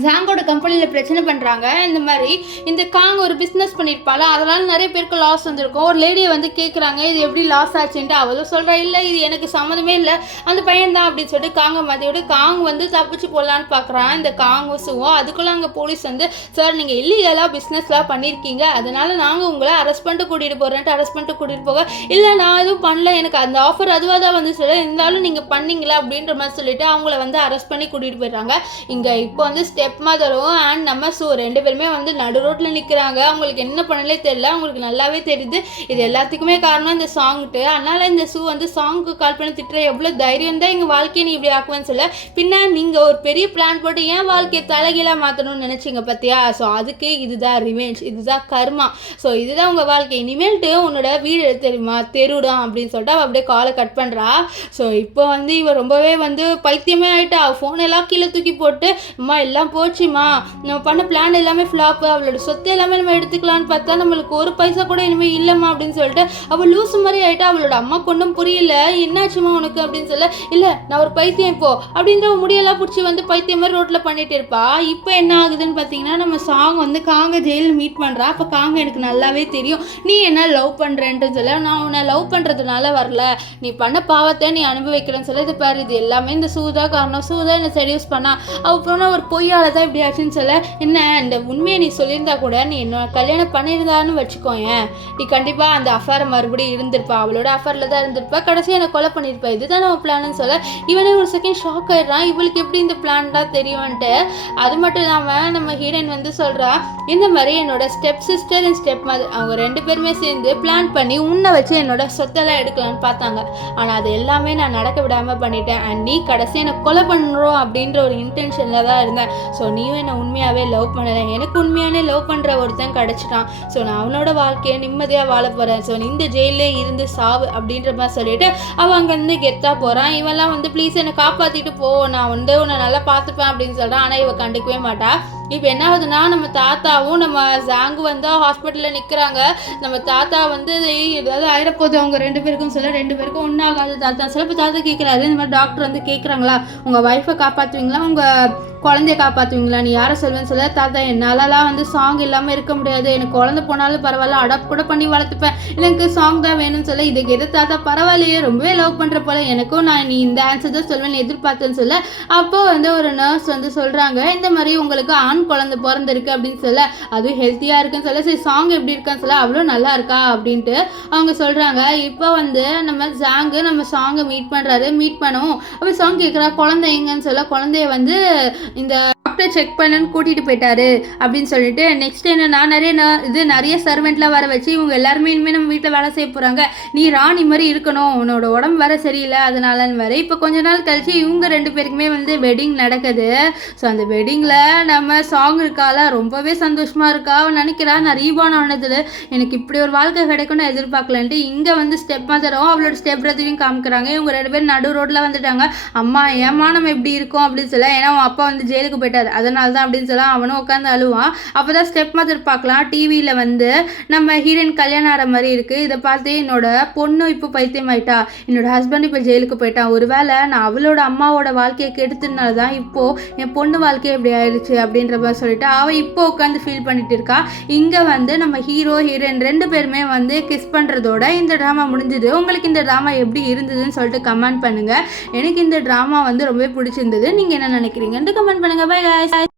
ஜாங்கோட கம்பெனியில் பிரச்சனை பண்ணுறாங்க. இந்த மாதிரி இந்த காங்க ஒரு பிஸ்னஸ் பண்ணியிருப்பாள், அதனால் நிறைய பேருக்கு லாஸ் வந்திருக்கும். ஒரு லேடியை வந்து கேட்குறாங்க இது எப்படி லாஸ் ஆச்சுன்ட்டு, அவளும் சொல்கிறா இல்லை இது எனக்கு சம்மந்தமே இல்லை, அந்த பையன் தான் அப்படின்னு சொல்லிட்டு காங்க மதியோட காங் வந்து தப்பிச்சு போடலான்னு பார்க்குறான். இந்த காங்குசுவும் அதுக்குள்ளே அங்கே போலீஸ் வந்து சார் நீங்கள் இல்லீகலாக பிஸ்னஸ்லாம் பண்ணியிருக்கீங்க, அதனால் நாங்கள் உங்களை அரெஸ்ட் பண்ணிட்டு கூட்டிகிட்டு போகிறேன்ட்டு அரெஸ்ட் பண்ணிட்டு கூட்டிகிட்டு போக, இல்லை நான் எதுவும் பண்ணல, எனக்கு அந்த ஆஃபர் அதுவாக தான் வந்து சொல்ல, இருந்தாலும் நீங்கள் பண்ணீங்களா அப்படின்ற மாதிரி சொல்லிட்டு அவங்கள வந்து அரெஸ்ட் பண்ணி கூட்டிகிட்டு போயிடுறாங்க. இங்கே இப்போ வந்து ஸ்டெப் மதரும் அண்ட் நம்ம 2 பேருமே வந்து நடு ரோட்டில் நிற்கிறாங்க. அவங்களுக்கு என்ன பண்ணலே தெரியல, அவங்களுக்கு நல்லாவே தெரியுது இது எல்லாத்துக்குமே காரணம் இந்த சாங்ட்டு. அதனால் இந்த வந்து சாங்க்கு கால் பண்ணி திட்டுற, எவ்வளோ தைரியம் தான் எங்கள் வாழ்க்கையை நீ இப்படி ஆக்குவேன்னு சொல்ல, பின்னா நீங்கள் ஒரு பெரிய பிளான் போட்டு ஏன் வாழ்க்கையை தலைகீழாக மாற்றணும்னு நினச்சிங்க பார்த்தியா, ஸோ அதுக்கு இதுதான் ரிவெஞ்ச், இதுதான் கர்மா, ஸோ இதுதான் உங்கள் வாழ்க்கை, இனிமேல்ட்டு உன்னோட வீடு தெரியுமா தெருடான் அப்படின்னு சொல்லிட்டு அவள் அப்படியே காலை கட் பண்ணுறா. ஸோ இப்போ வந்து இவள் ரொம்பவே வந்து பைத்தியமே ஆகிட்டா, ஃபோன் எல்லாம் கீழே தூக்கி போட்டு அம்மா எல்லாம் போச்சுமா, நம்ம பண்ண பிளான் எல்லாமே ஃப்ளாப்பு, அவளோட சொத்து எல்லாமே நம்ம எடுத்துக்கலான்னு பார்த்தா நம்மளுக்கு ஒரு பைசா கூட இனிமேல் இல்லைம்மா அப்படின்னு சொல்லிட்டு அவள் லூஸ் மாதிரி ஆகிட்டா. அவளோட அம்மா கொண்டும் புரியல, என்னாச்சுமா உனக்கு அப்படின்னு சொல்ல, இல்லை நான் ஒரு பைத்தியம் இப்போ அப்படின்ற முடியெல்லாம் பிடிச்சி வந்து பைத்தியம் மாதிரி ரோட்டில் பண்ணிட்டு இருப்பா. இப்போ என்ன ஆகுதுன்னு பார்த்தீங்கன்னா நம்ம சாங் வந்து காங்க ஜெயிலில் மீட் பண்ணுறா. அப்போ காங்க எனக்கு நல்லாவே தெரியும் நீ என்ன லவ் பண்ணுறேன்ட்டு சொல்ல, நான் உன்னை லவ் பண்ணுறதுனால வரல, நீ பண்ண பாவத்தை நீ அனுபவிக்கிறேன்னு சொல்ல, இது பாரு இது எல்லாமே இந்த சூதா காரணம், சூதா என்னை செடியூஸ் பண்ணா, அப்புறம் ஒரு பொய்யால் தான் இப்படி ஆச்சுன்னு சொல்ல, என்ன இந்த உண்மையை நீ சொல்லியிருந்தா கூட நீ என்னோட கல்யாணம் பண்ணியிருந்தான்னு வச்சுக்கோயேன், நீ கண்டிப்பாக அந்த அஃபேரை மறுபடியும் இருந்திருப்பா, அவளோட அஃபேரில் தான் இருந்திருப்பா, கடைசியாக என்னை கொலை பண்ணியிருப்பா, இதுதான் நம்ம பிளான்னு சொல்ல, இவனே ஒரு செகண்ட் ஷாக் ஆயிடுறான், இவளுக்கு எப்படி இந்த பிளான் தான் தெரியும்ன்ட்டு. அது மட்டும் இல்லாமல் நம்ம ஹீரோயின் வந்து சொல்கிறா, இந்த மாதிரி என்னோட step sister and step mother அவங்க 2 பேருமே சேர்ந்து பிளான் பண்ணி உன்னை வச்சு என்னோட சொத்தெல்லாம் எடுக்கலான்னு பார்த்தாங்க, ஆனால் அது எல்லாமே நான் நடக்க விடாமல் பண்ணிட்டேன், அண்ட் நீ கடைசி என்னை கொலை பண்ணுறோம் அப்படின்ற ஒரு இன்டென்ஷனில் தான் இருந்தேன், ஸோ நீயும் என்னை உண்மையாகவே லவ் பண்ணலை, எனக்கு உண்மையானே லவ் பண்ணுற ஒருத்தன் கிடச்சிட்டான், ஸோ நான் அவனோட வாழ்க்கையை நிம்மதியாக வாழ போகிறேன், ஸோ இந்த ஜெயிலே இருந்து சாவு அப்படின்ற மாதிரி சொல்லிட்டு அவன் அங்கேருந்து கெத்தாக போகிறான். இவெல்லாம் வந்து ப்ளீஸ் என்னை காப்பாற்றிட்டு போ, நான் வந்து உன்னை நல்லா பார்த்துப்பேன் அப்படின்னு சொல்கிறான். ஆனால் இவ கண்டுக்கவே மாட்டா. இப்போ என்ன ஆகுதுன்னா நம்ம தாத்தாவும் நம்ம ஜாங்கு வந்து ஹாஸ்பிட்டலில் நிற்கிறாங்க. நம்ம தாத்தா வந்து ஏதாவது ஆயிரப்போது அவங்க 2 பேருக்கும் சொல்ல, 2 பேருக்கும் ஒன்றாகாது தாத்தா சொல்ல. இப்போ தாத்தா கேட்குறாரு, இந்த மாதிரி டாக்டர் வந்து கேட்குறாங்களா உங்கள் ஒய்ஃபை காப்பாற்றுவீங்களா உங்கள் குழந்தைய காப்பாற்றுவீங்களா, நீ யாரை சொல்வேன்னு சொல்ல, தாத்தா என்னாலலாம் வந்து சாங் இல்லாமல் இருக்க முடியாது, எனக்கு குழந்தை போனாலும் பரவாயில்ல, அடாப்ட் கூட பண்ணி வளர்த்துப்பேன், எனக்கு சாங் தான் வேணும்னு சொல்ல, இதுக்கு எது தாத்தா பரவாயில்லையே ரொம்பவே லவ் பண்ணுற போல, எனக்கும் நான் நீ இந்த ஆன்சர் தான் சொல்வேன்னு எதிர்பார்த்தேன்னு சொல்ல, அப்போ வந்து ஒரு நர்ஸ் வந்து சொல்கிறாங்க, இந்த மாதிரி உங்களுக்கு ஆண் குழந்தை பிறந்திருக்கு அப்படின்னு சொல்ல, அதுவும் ஹெல்த்தியாக இருக்குன்னு சொல்ல, சரி சாங் எப்படி இருக்கான்னு சொல்ல, அவ்வளோ நல்லா இருக்கா அப்படின்ட்டு அவங்க சொல்கிறாங்க. இப்போ வந்து நம்ம ஜாங்கு நம்ம சாங்கை மீட் பண்ணவும் அப்போ சாங் கேட்குறா, குழந்தை எங்கன்னு சொல்ல, குழந்தைய வந்து இந்த டாக்டர் செக் பண்ணுன்னு கூட்டிகிட்டு போயிட்டாரு அப்படின்னு சொல்லிட்டு, நெக்ஸ்ட் என்னன்னா நிறைய சர்வெண்ட்லாம் வர வச்சு இவங்க எல்லாருமே இனிமேல் நம்ம வீட்டில் வேலை செய்ய போகிறாங்க, நீ ராணி மாதிரி இருக்கணும், உன்னோட உடம்பு வர சரியில்லை அதனாலன்னு வேறு. இப்போ கொஞ்ச நாள் கழிச்சு இவங்க 2 பேருக்குமே வந்து வெட்டிங் நடக்குது. ஸோ அந்த வெட்டிங்கில் நம்ம சாங் இருக்கால ரொம்பவே சந்தோஷமாக இருக்கா, அவன் நினைக்கிறா நான் ரீபான் ஆனதில் எனக்கு இப்படி ஒரு வாழ்க்கை கிடைக்கும்னு எதிர்பார்க்கலன்ட்டு. இங்கே வந்து ஸ்டெப் மதரும் அவளோட ஸ்டெப் பிரதரையும் காமிக்கிறாங்க. இவங்க 2 பேரும் நடு ரோட்டில் வந்துட்டாங்க. அம்மா ஏமா நம்ம எப்படி இருக்கோம் அப்படின்னு சொல்ல, ஏன்னா அவன் அப்பா வந்து ஜெயிலுக்கு போயிட்டார் அதனால தான் அப்படின்னு சொல்ல அவனும் உட்காந்து அழுவான். அப்போ தான் ஸ்டெப் மதர் பார்க்கலாம், டிவியில் வந்து நம்ம ஹீரோயின் கல்யாணம் ஆகிற மாதிரி இருக்குது. இதை பார்த்து என்னோட பொண்ணு இப்போ பைத்தியமாயிட்டா, என்னோட ஹஸ்பண்ட் இப்போ ஜெயிலுக்கு போயிட்டான், ஒருவேளை நான் அவளோட அம்மாவோட வாழ்க்கையை கெடுத்ததுனால தான் இப்போது என் பொண்ணு வாழ்க்கையை இப்படி ஆயிடுச்சு அப்படின்ற மாதிரி சொல்லிட்டு அவள் இப்போ உட்காந்து ஃபீல் பண்ணிட்டு இருக்கா. இங்கே வந்து நம்ம ஹீரோ ஹீரோயின் 2 பேருமே வந்து கிஸ் பண்ணுறதோட இந்த ட்ராமா முடிஞ்சுது. உங்களுக்கு இந்த ட்ராமா எப்படி இருந்ததுன்னு சொல்லிட்டு கமெண்ட் பண்ணுங்கள். எனக்கு இந்த ட்ராமா வந்து ரொம்பவே பிடிச்சிருந்தது. நீங்கள் என்ன நினைக்கிறீங்கன்ட்டு கமெண்ட் பண்ணுங்கள். Bye guys.